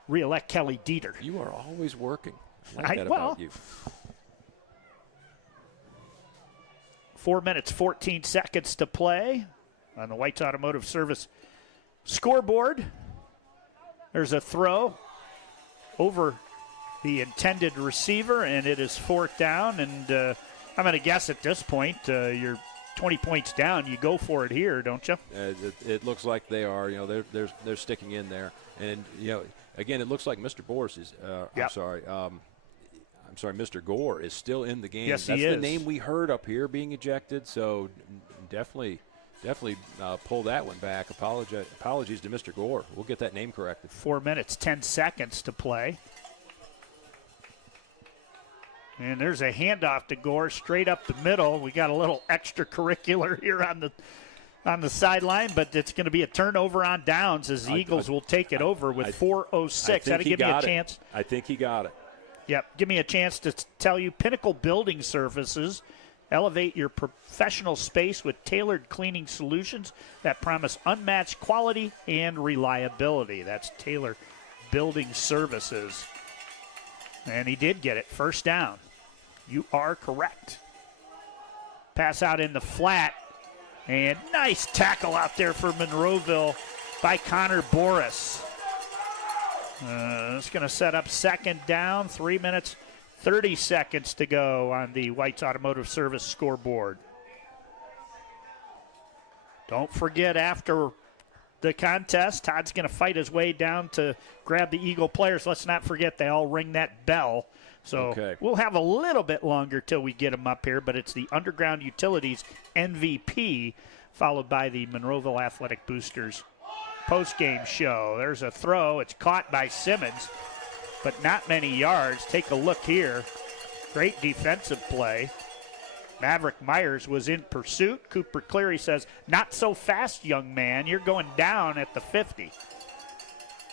re-elect Kelly Dieter. You are always working. I like that about you. 4 minutes, 14 seconds to play on the White's Automotive Service scoreboard. There's a throw over the intended receiver, and it is 4th down. And I'm going to guess at this point, you're 20 points down. You go for it here, don't you? It looks like they are. You know, they're sticking in there, and you know, again, it looks like Mr. Boris is. Yep. I'm sorry, Mr. Gore is still in the game. Yes, That's he is. the name we heard up here being ejected. So definitely pull that one back. Apologies to Mr. Gore. We'll get that name corrected. 4 minutes, 10 seconds to play. And there's a handoff to Gore straight up the middle. We got a little extracurricular here on the sideline, but it's going to be a turnover on downs as the Eagles will take it over with 4:06. That'll give me a chance. I think he got it. Yep, give me a chance to tell you Pinnacle Building Services. Elevate your professional space with tailored cleaning solutions that promise unmatched quality and reliability. That's Taylor Building Services. And he did get it. 1st down. You are correct. Pass out in the flat. And nice tackle out there for Monroeville by Connor Boris. It's going to set up 2nd down. 3 minutes, 30 seconds to go on the White's Automotive Service scoreboard. Don't forget, after the contest, Todd's going to fight his way down to grab the Eagle players. Let's not forget they all ring that bell. So We'll have a little bit longer till we get them up here, but it's the Underground Utilities MVP, followed by the Monroeville Athletic Boosters post-game show. There's a throw. It's caught by Simmons, but not many yards. Take a look here. Great defensive play. Maverick Myers was in pursuit. Cooper Cleary says, not so fast, young man. You're going down at the 50.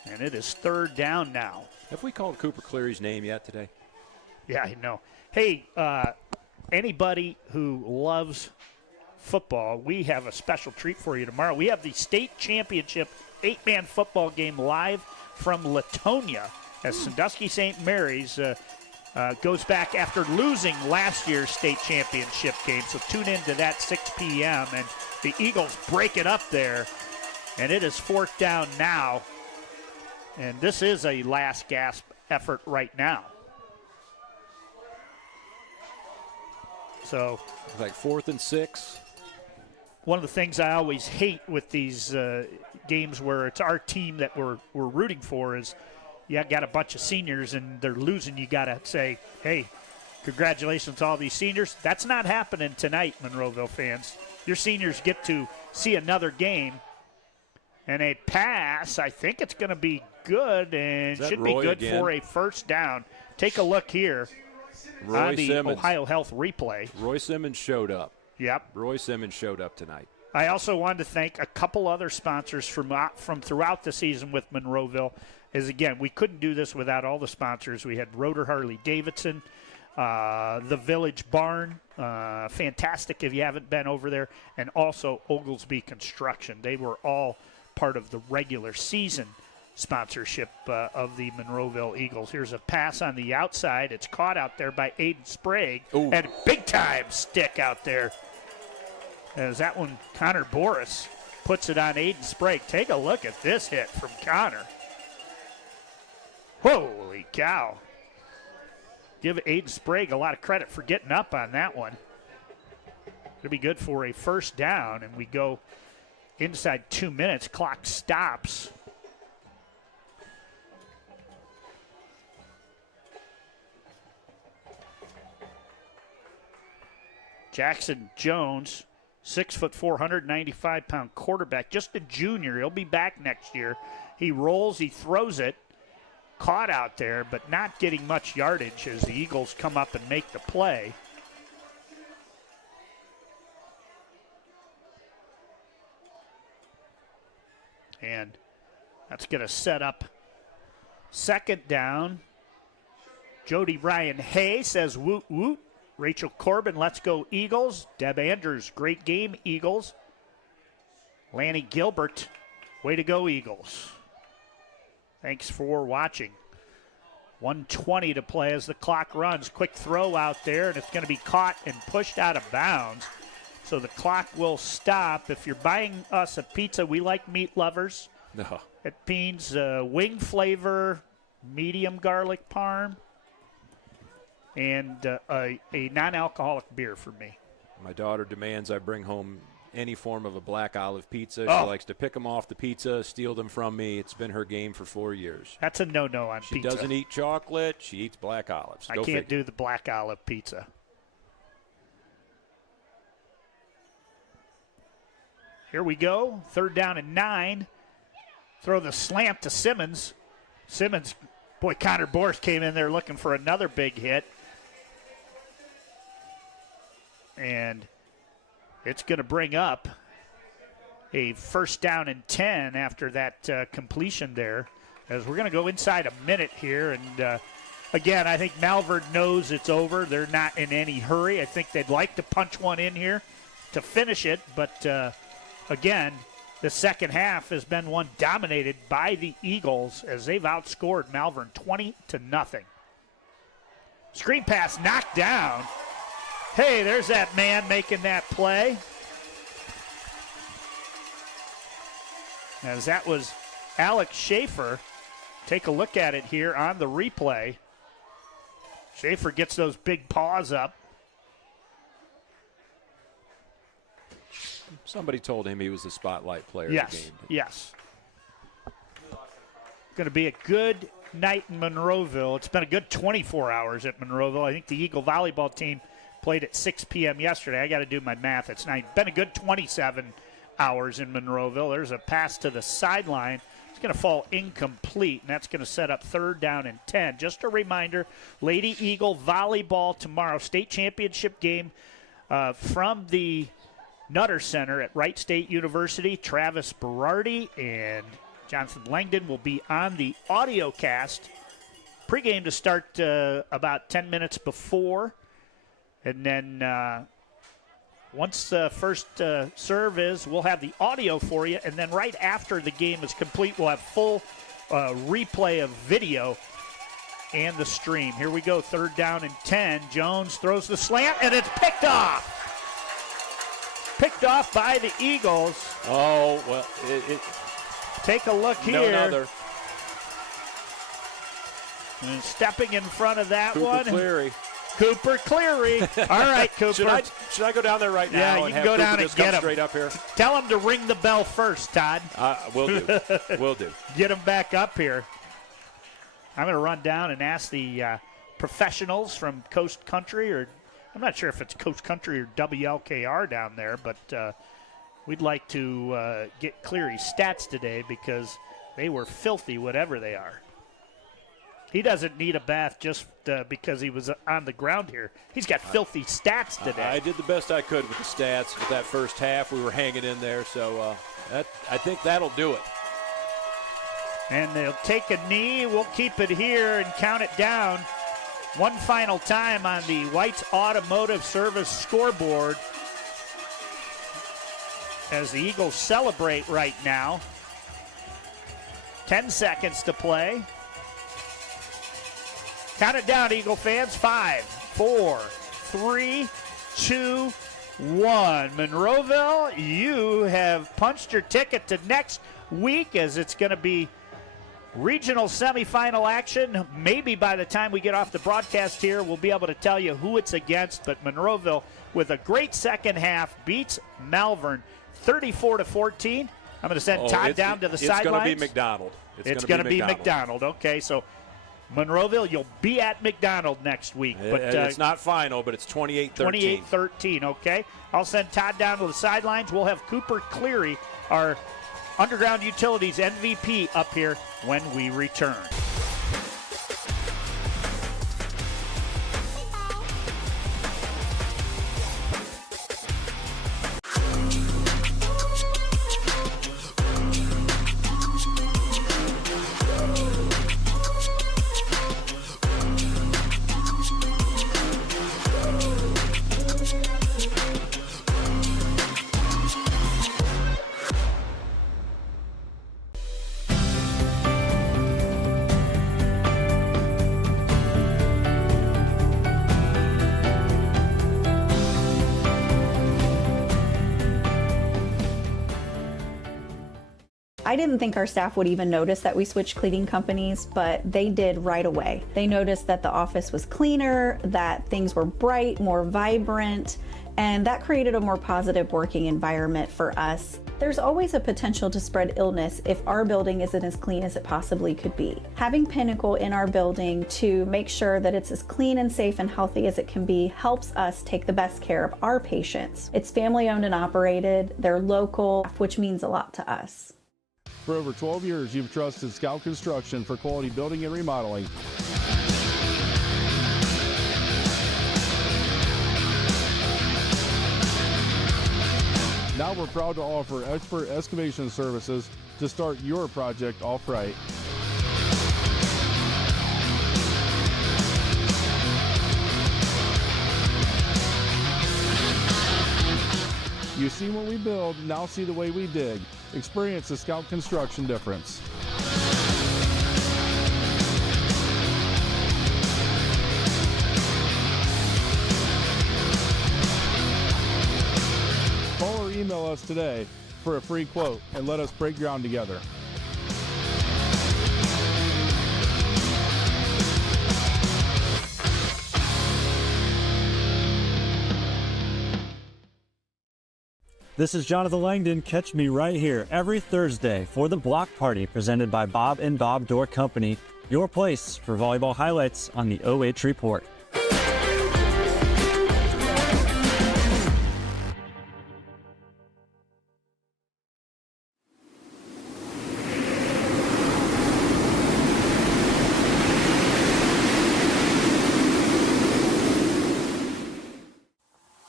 And it is 3rd down now. Have we called Cooper Cleary's name yet today? Yeah, I know. Hey, anybody who loves football, we have a special treat for you tomorrow. We have the state championship 8-man football game live from Latonia as Sandusky St. Mary's goes back after losing last year's state championship game. So tune in to that 6 p.m. And the Eagles break it up there. And it is 4th down now. And this is a last gasp effort right now. So it's like 4th and 6. One of the things I always hate with these games where it's our team that we're rooting for is you got a bunch of seniors and they're losing, you got to say, hey, congratulations to all these seniors. That's not happening tonight, Monroeville fans. Your seniors get to see another game. And a pass, I think it's going to be good and should be good for a first down. Take a look here on the OhioHealth replay. Roy Simmons showed up. Yep. Roy Simmons showed up tonight. I also wanted to thank a couple other sponsors from throughout the season with Monroeville. As again, we couldn't do this without all the sponsors. We had Rotor Harley Davidson, the Village Barn, fantastic if you haven't been over there, and also Oglesby Construction. They were all part of the regular season sponsorship of the Monroeville Eagles. Here's a pass on the outside. It's caught out there by Aiden Sprague. Ooh. And big-time stick out there. As that one, Connor Boris puts it on Aiden Sprague. Take a look at this hit from Connor. Holy cow. Give Aiden Sprague a lot of credit for getting up on that one. It'll be good for a first down, and we go inside 2 minutes. Clock stops. Jackson Jones, 6'4", 195-pound quarterback, just a junior. He'll be back next year. He rolls, he throws it. Caught out there, but not getting much yardage as the Eagles come up and make the play. And that's going to set up second down. Jody Ryan Hay says woot woot. Rachel Corbin, let's go Eagles. Deb Andrews, great game, Eagles. Lanny Gilbert, way to go, Eagles. Thanks for watching. 1:20 to play as the clock runs. Quick throw out there, and it's going to be caught and pushed out of bounds. So the clock will stop. If you're buying us a pizza, we like meat lovers. No. It means wing flavor, medium garlic parm, and a non-alcoholic beer for me. My daughter demands I bring home any form of a black olive pizza. Oh. She likes to pick them off the pizza, steal them from me. It's been her game for 4 years. That's a no-no on She pizza. doesn't eat chocolate. She eats black olives. I can't do the black olive pizza. Here we go. 3rd down and 9. Throw the slant to Simmons. Simmons, boy, Connor Boris came in there looking for another big hit. And it's going to bring up a 1st down and 10 after that completion there, as we're going to go inside a minute here. And, again, I think Malvern knows it's over. They're not in any hurry. I think they'd like to punch one in here to finish it. But, again, the second half has been one dominated by the Eagles as they've outscored Malvern 20-0. Screen pass knocked down. Hey, there's that man making that play. As that was Alex Schaefer. Take a look at it here on the replay. Schaefer gets those big paws up. Somebody told him he was the spotlight player Yes, of the game. yes. Going to be a good night in Monroeville. It's been a good 24 hours at Monroeville. I think the Eagle volleyball team played at 6 p.m. yesterday. I got to do my math. It's been a good 27 hours in Monroeville. There's a pass to the sideline. It's going to fall incomplete, and that's going to set up 3rd down and 10. Just a reminder, Lady Eagle volleyball tomorrow, state championship game from the Nutter Center at Wright State University. Travis Berardi and Jonathan Langdon will be on the audio cast. Pregame to start about 10 minutes before. And then once the first serve is, we'll have the audio for you. And then right after the game is complete, we'll have full replay of video and the stream. Here we go, 3rd down and 10. Jones throws the slant, and it's picked off. Picked off by the Eagles. Oh, well, Take a look here. No, another. And stepping in front of that one. Cleary. Cooper Cleary. All right, Cooper. Should I go down there right now? Yeah, you and can have go Cooper down and just come get him. straight up here? Tell him to ring the bell first, Todd. Will do. Will do. Get him back up here. I'm going to run down and ask the professionals from Coast Country, or I'm not sure if it's Coast Country or WLKR down there, but we'd like to get Cleary's stats today because they were filthy, whatever they are. He doesn't need a bath just because he was on the ground here. He's got filthy stats today. I did the best I could with the stats. With that first half, we were hanging in there, so I think that'll do it. And they'll take a knee. We'll keep it here and count it down one final time on the White's Automotive Service scoreboard as the Eagles celebrate right now. 10 seconds to play. Count it down, Eagle fans. 5, 4, 3, 2, 1. Monroeville, you have punched your ticket to next week as it's going to be regional semifinal action. Maybe by the time we get off the broadcast here, we'll be able to tell you who it's against. But Monroeville, with a great second half, beats Malvern 34-14. I'm going to send Todd down to the sidelines. It's going to be McDonald. It's going to be McDonald. Okay, so Monroeville, you'll be at McDonald next week. But it's not final, but it's 28-13. 28-13, okay. I'll send Todd down to the sidelines. We'll have Cooper Cleary, our Underground Utilities MVP, up here when we return. I didn't think our staff would even notice that we switched cleaning companies, but they did right away. They noticed that the office was cleaner, that things were bright, more vibrant, and that created a more positive working environment for us. There's always a potential to spread illness if our building isn't as clean as it possibly could be. Having Pinnacle in our building to make sure that it's as clean and safe and healthy as it can be helps us take the best care of our patients. It's family owned and operated, they're local, which means a lot to us. For over 12 years, you've trusted Scout Construction for quality building and remodeling. Now we're proud to offer expert excavation services to start your project off right. You see what we build, now see the way we dig. Experience the Scout Construction difference. Call or email us today for a free quote and let us break ground together. This is Jonathan Langdon. Catch me right here every Thursday for the Block Party presented by Bob and Bob Door Company, your place for volleyball highlights on the OH Report.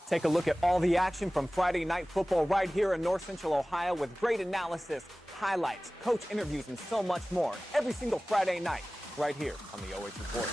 Take a look at all the action from Friday Night Football right here in North Central Ohio with great analysis, highlights, coach interviews, and so much more every single Friday night right here on the OH Report.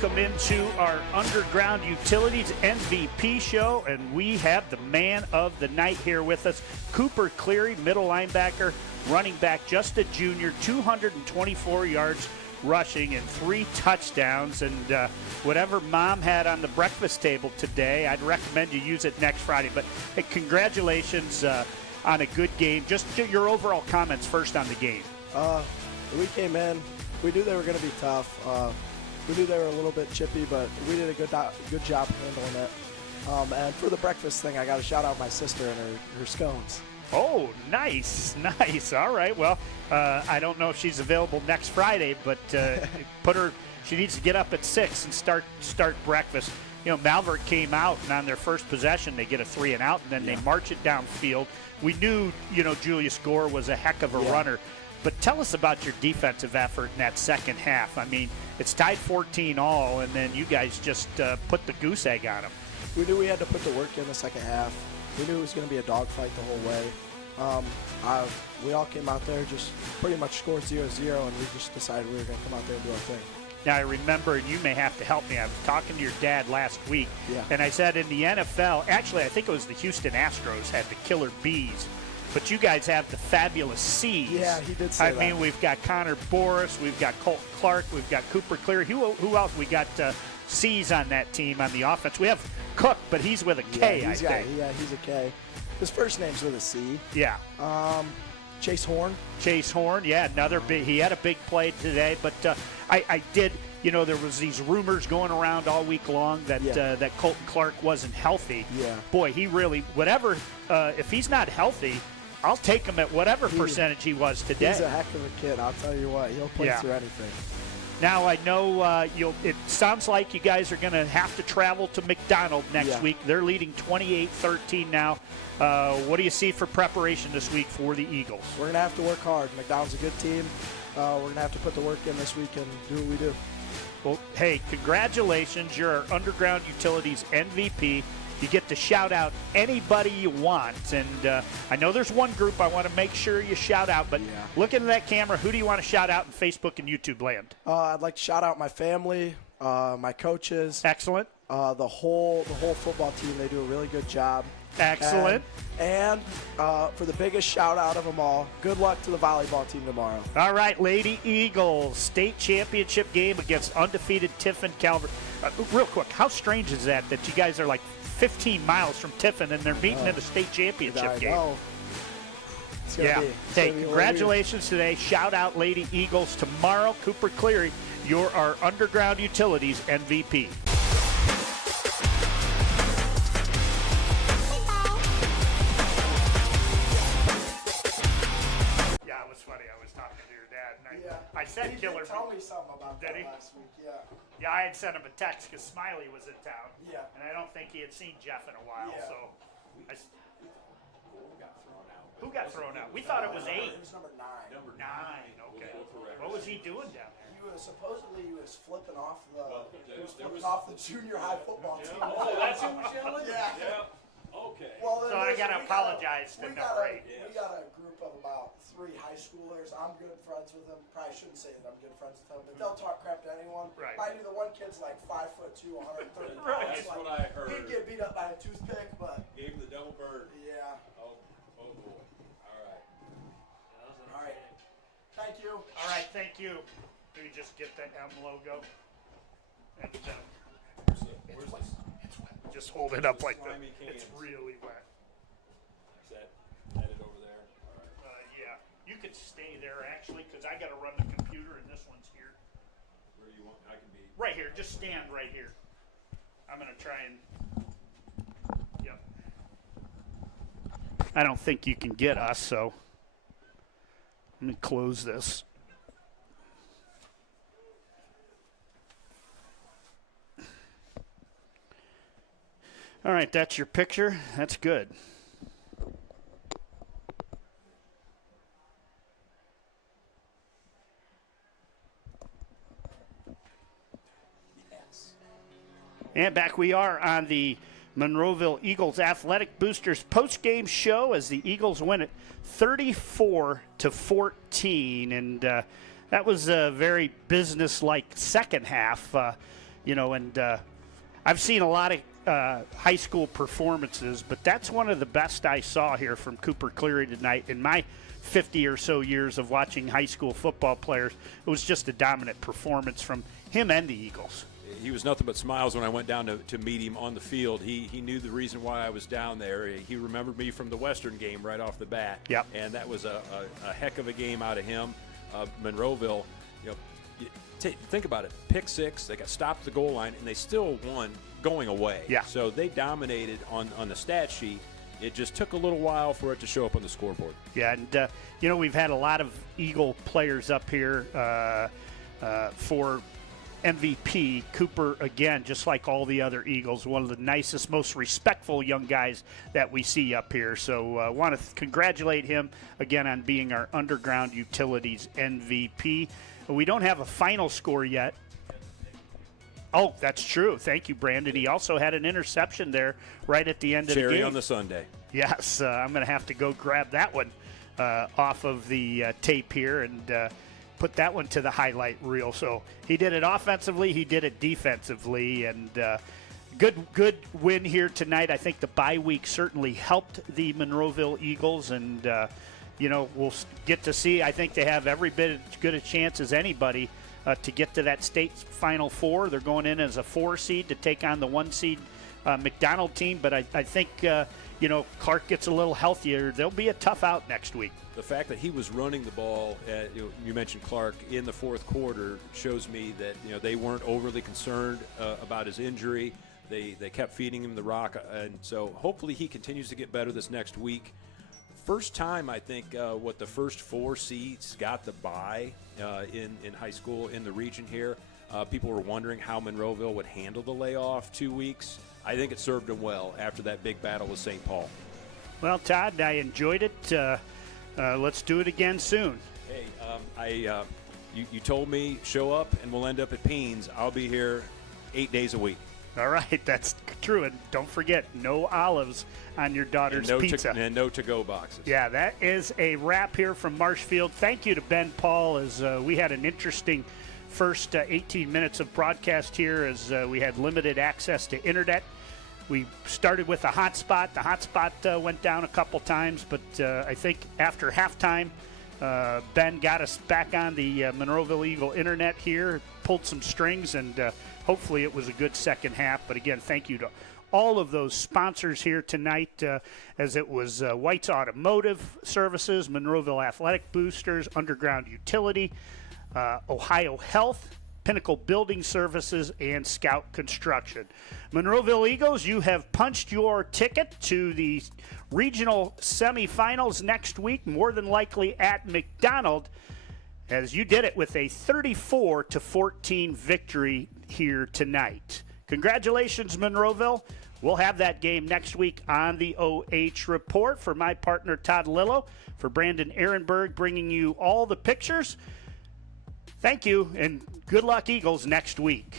welcome into our Underground Utilities MVP show, and we have the man of the night here with us, Cooper Cleary, middle linebacker, running back, just a junior, 224 yards rushing and 3 touchdowns. And whatever mom had on the breakfast table today, I'd recommend you use it next Friday. But hey, congratulations on a good game. Just your overall comments first on the game. We came in, we knew they were going to be tough. We knew they were a little bit chippy, but we did a good job handling it. And for the breakfast thing, I got to shout out my sister and her scones. Oh, nice. All right. Well, I don't know if she's available next Friday, but she needs to get up at 6 and start breakfast. You know, Malvern came out, and on their first possession, they get a 3-and-out, and then they march it downfield. We knew, Julius Gore was a heck of a runner. But tell us about your defensive effort in that second half. I mean, it's tied 14-all, and then you guys just put the goose egg on them. We knew we had to put the work in the second half. We knew it was going to be a dogfight the whole way. We all came out there, just pretty much scored 0-0, and we just decided we were going to come out there and do our thing. Now, I remember, and you may have to help me, I was talking to your dad last week, and I said in the NFL, actually I think it was the Houston Astros had the killer Bs, but you guys have the fabulous Cs. Yeah, he did say that. I mean, we've got Connor Boris, we've got Colton Clark, we've got Cooper Cleary. Who else? We got C's on that team on the offense. We have Cook, but he's with a K, I think. Yeah, he's a K. His first name's with a C. Yeah. Chase Horn. Chase Horn, yeah, another big. He had a big play today, but I did. You know, there was these rumors going around all week long that that Colton Clark wasn't healthy. Yeah. Boy, he really whatever. If he's not healthy, I'll take him at whatever percentage he was today. He's a heck of a kid. I'll tell you what, he'll play through anything. Now I know it sounds like you guys are going to have to travel to McDonald next week. They're leading 28-13 now. What do you see for preparation this week for the Eagles? We're going to have to work hard. McDonald's a good team. We're going to have to put the work in this week and do what we do. Well, hey, congratulations. You're our Underground Utilities MVP. You get to shout out anybody you want. And I know there's one group I want to make sure you shout out, but look into that camera. Who do you want to shout out in Facebook and YouTube land? I'd like to shout out my family, my coaches. Excellent. The whole football team. They do a really good job. Excellent. And for the biggest shout out of them all, good luck to the volleyball team tomorrow. All right, Lady Eagles, state championship game against undefeated Tiffin Calvert. Real quick, how strange is that you guys are like 15 miles from Tiffin and they're meeting in the state championship game? Know. Hey, congratulations today. Shout out Lady Eagles tomorrow. Cooper Cleary, you're our Underground Utilities MVP. Yeah, it was funny. I was talking to your dad, and I said he killer. Did tell me something about that last week. Yeah, I had sent him a text because Smiley was in town. Yeah. And I don't think he had seen Jeff in a while. Yeah. So, who got thrown out? We thought it was 8. It was number 9. Number 9. Okay. What was he doing down there? He was flipping off the junior high football team. Oh, that's who was yelling? Yeah. Okay. Well, So I got to apologize to number 8. We got a group of about 3 high schoolers. I'm good friends with them. Probably shouldn't say that I'm good friends with them, but they'll talk crap to anyone. Right. Mind you, the one kid's like 5'2", 130 pounds. Right. That's what I heard. He'd get beat up by a toothpick, but Gave him the double bird. yeah. Oh boy. All right. All right. Thank you. All right, thank you. Do we just get the M logo? And Where's this? just hold it up like that. Slimy It's cans. really wet. Is that headed over there? All right. Yeah, you could stay there actually because I got to run the computer and this one's here. Where do you want? I can be. Right here, just stand right here. I'm going to try and. Yep. I don't think you can get us, so let me close this. All right, that's your picture. That's good. And back we are on the Monroeville Eagles Athletic Boosters post-game show as the Eagles win it 34-14. And that was a very business-like second half, and I've seen a lot of high school performances, but that's one of the best I saw here from Cooper Cleary tonight. In my 50 or so years of watching high school football players, it was just a dominant performance from him and the Eagles. He was nothing but smiles when I went down to meet him on the field. He knew the reason why I was down there. He remembered me from the Western game right off the bat. Yep. And that was a heck of a game out of him. Monroeville, think about it. Pick 6, they got stopped at the goal line, and they still won going away. Yeah. So they dominated on the stat sheet. It just took a little while for it to show up on the scoreboard. Yeah, and, we've had a lot of Eagle players up here for MVP. Cooper, again, just like all the other Eagles, one of the nicest, most respectful young guys that we see up here. So I want to congratulate him again on being our Underground Utilities MVP. We don't have a final score yet. Oh, that's true. Thank you, Brandon. He also had an interception there right at the end of the game. Cherry on the sundae. Yes, I'm going to have to go grab that one off of the tape here and put that one to the highlight reel. So he did it offensively, he did it defensively, and good win here tonight. I think the bye week certainly helped the Monroeville Eagles, and we'll get to see. I think they have every bit as good a chance as anybody to get to that state Final Four. They're going in as a 4 seed to take on the 1 seed McDonald team, but I think Clark gets a little healthier. They'll be a tough out next week. The fact that he was running the ball, you mentioned Clark, in the fourth quarter shows me that they weren't overly concerned about his injury. They kept feeding him the rock, and so hopefully he continues to get better this next week. First time, I think, the first 4 seeds got the bye in high school in the region here. People were wondering how Monroeville would handle the layoff 2 weeks. I think it served them well after that big battle with St. Paul. Well, Todd, I enjoyed it. Let's do it again soon. Hey, you told me show up and we'll end up at Peens. I'll be here 8 days a week. All right, that's true. And don't forget, no olives on your daughter's pizza. And no to-go boxes. Yeah, that is a wrap here from Marsh Field. Thank you to Ben Paul, as we had an interesting first 18 minutes of broadcast here as we had limited access to internet. We started with a hotspot. The hotspot went down a couple times, but I think after halftime, Ben got us back on the Monroeville Eagle internet here, pulled some strings, and hopefully it was a good second half. But again, thank you to all of those sponsors here tonight, as it was White's Automotive Services, Monroeville Athletic Boosters, Underground Utility, OhioHealth, Pinnacle Building Services, and Scout Construction. Monroeville Eagles, you have punched your ticket to the regional semifinals next week, more than likely at McDonald, as you did it with a 34-14 victory here tonight. Congratulations, Monroeville. We'll have that game next week on the OH Report. For my partner, Todd Lillo, for Brandon Ehrenberg, bringing you all the pictures. Thank you, and good luck, Eagles, next week.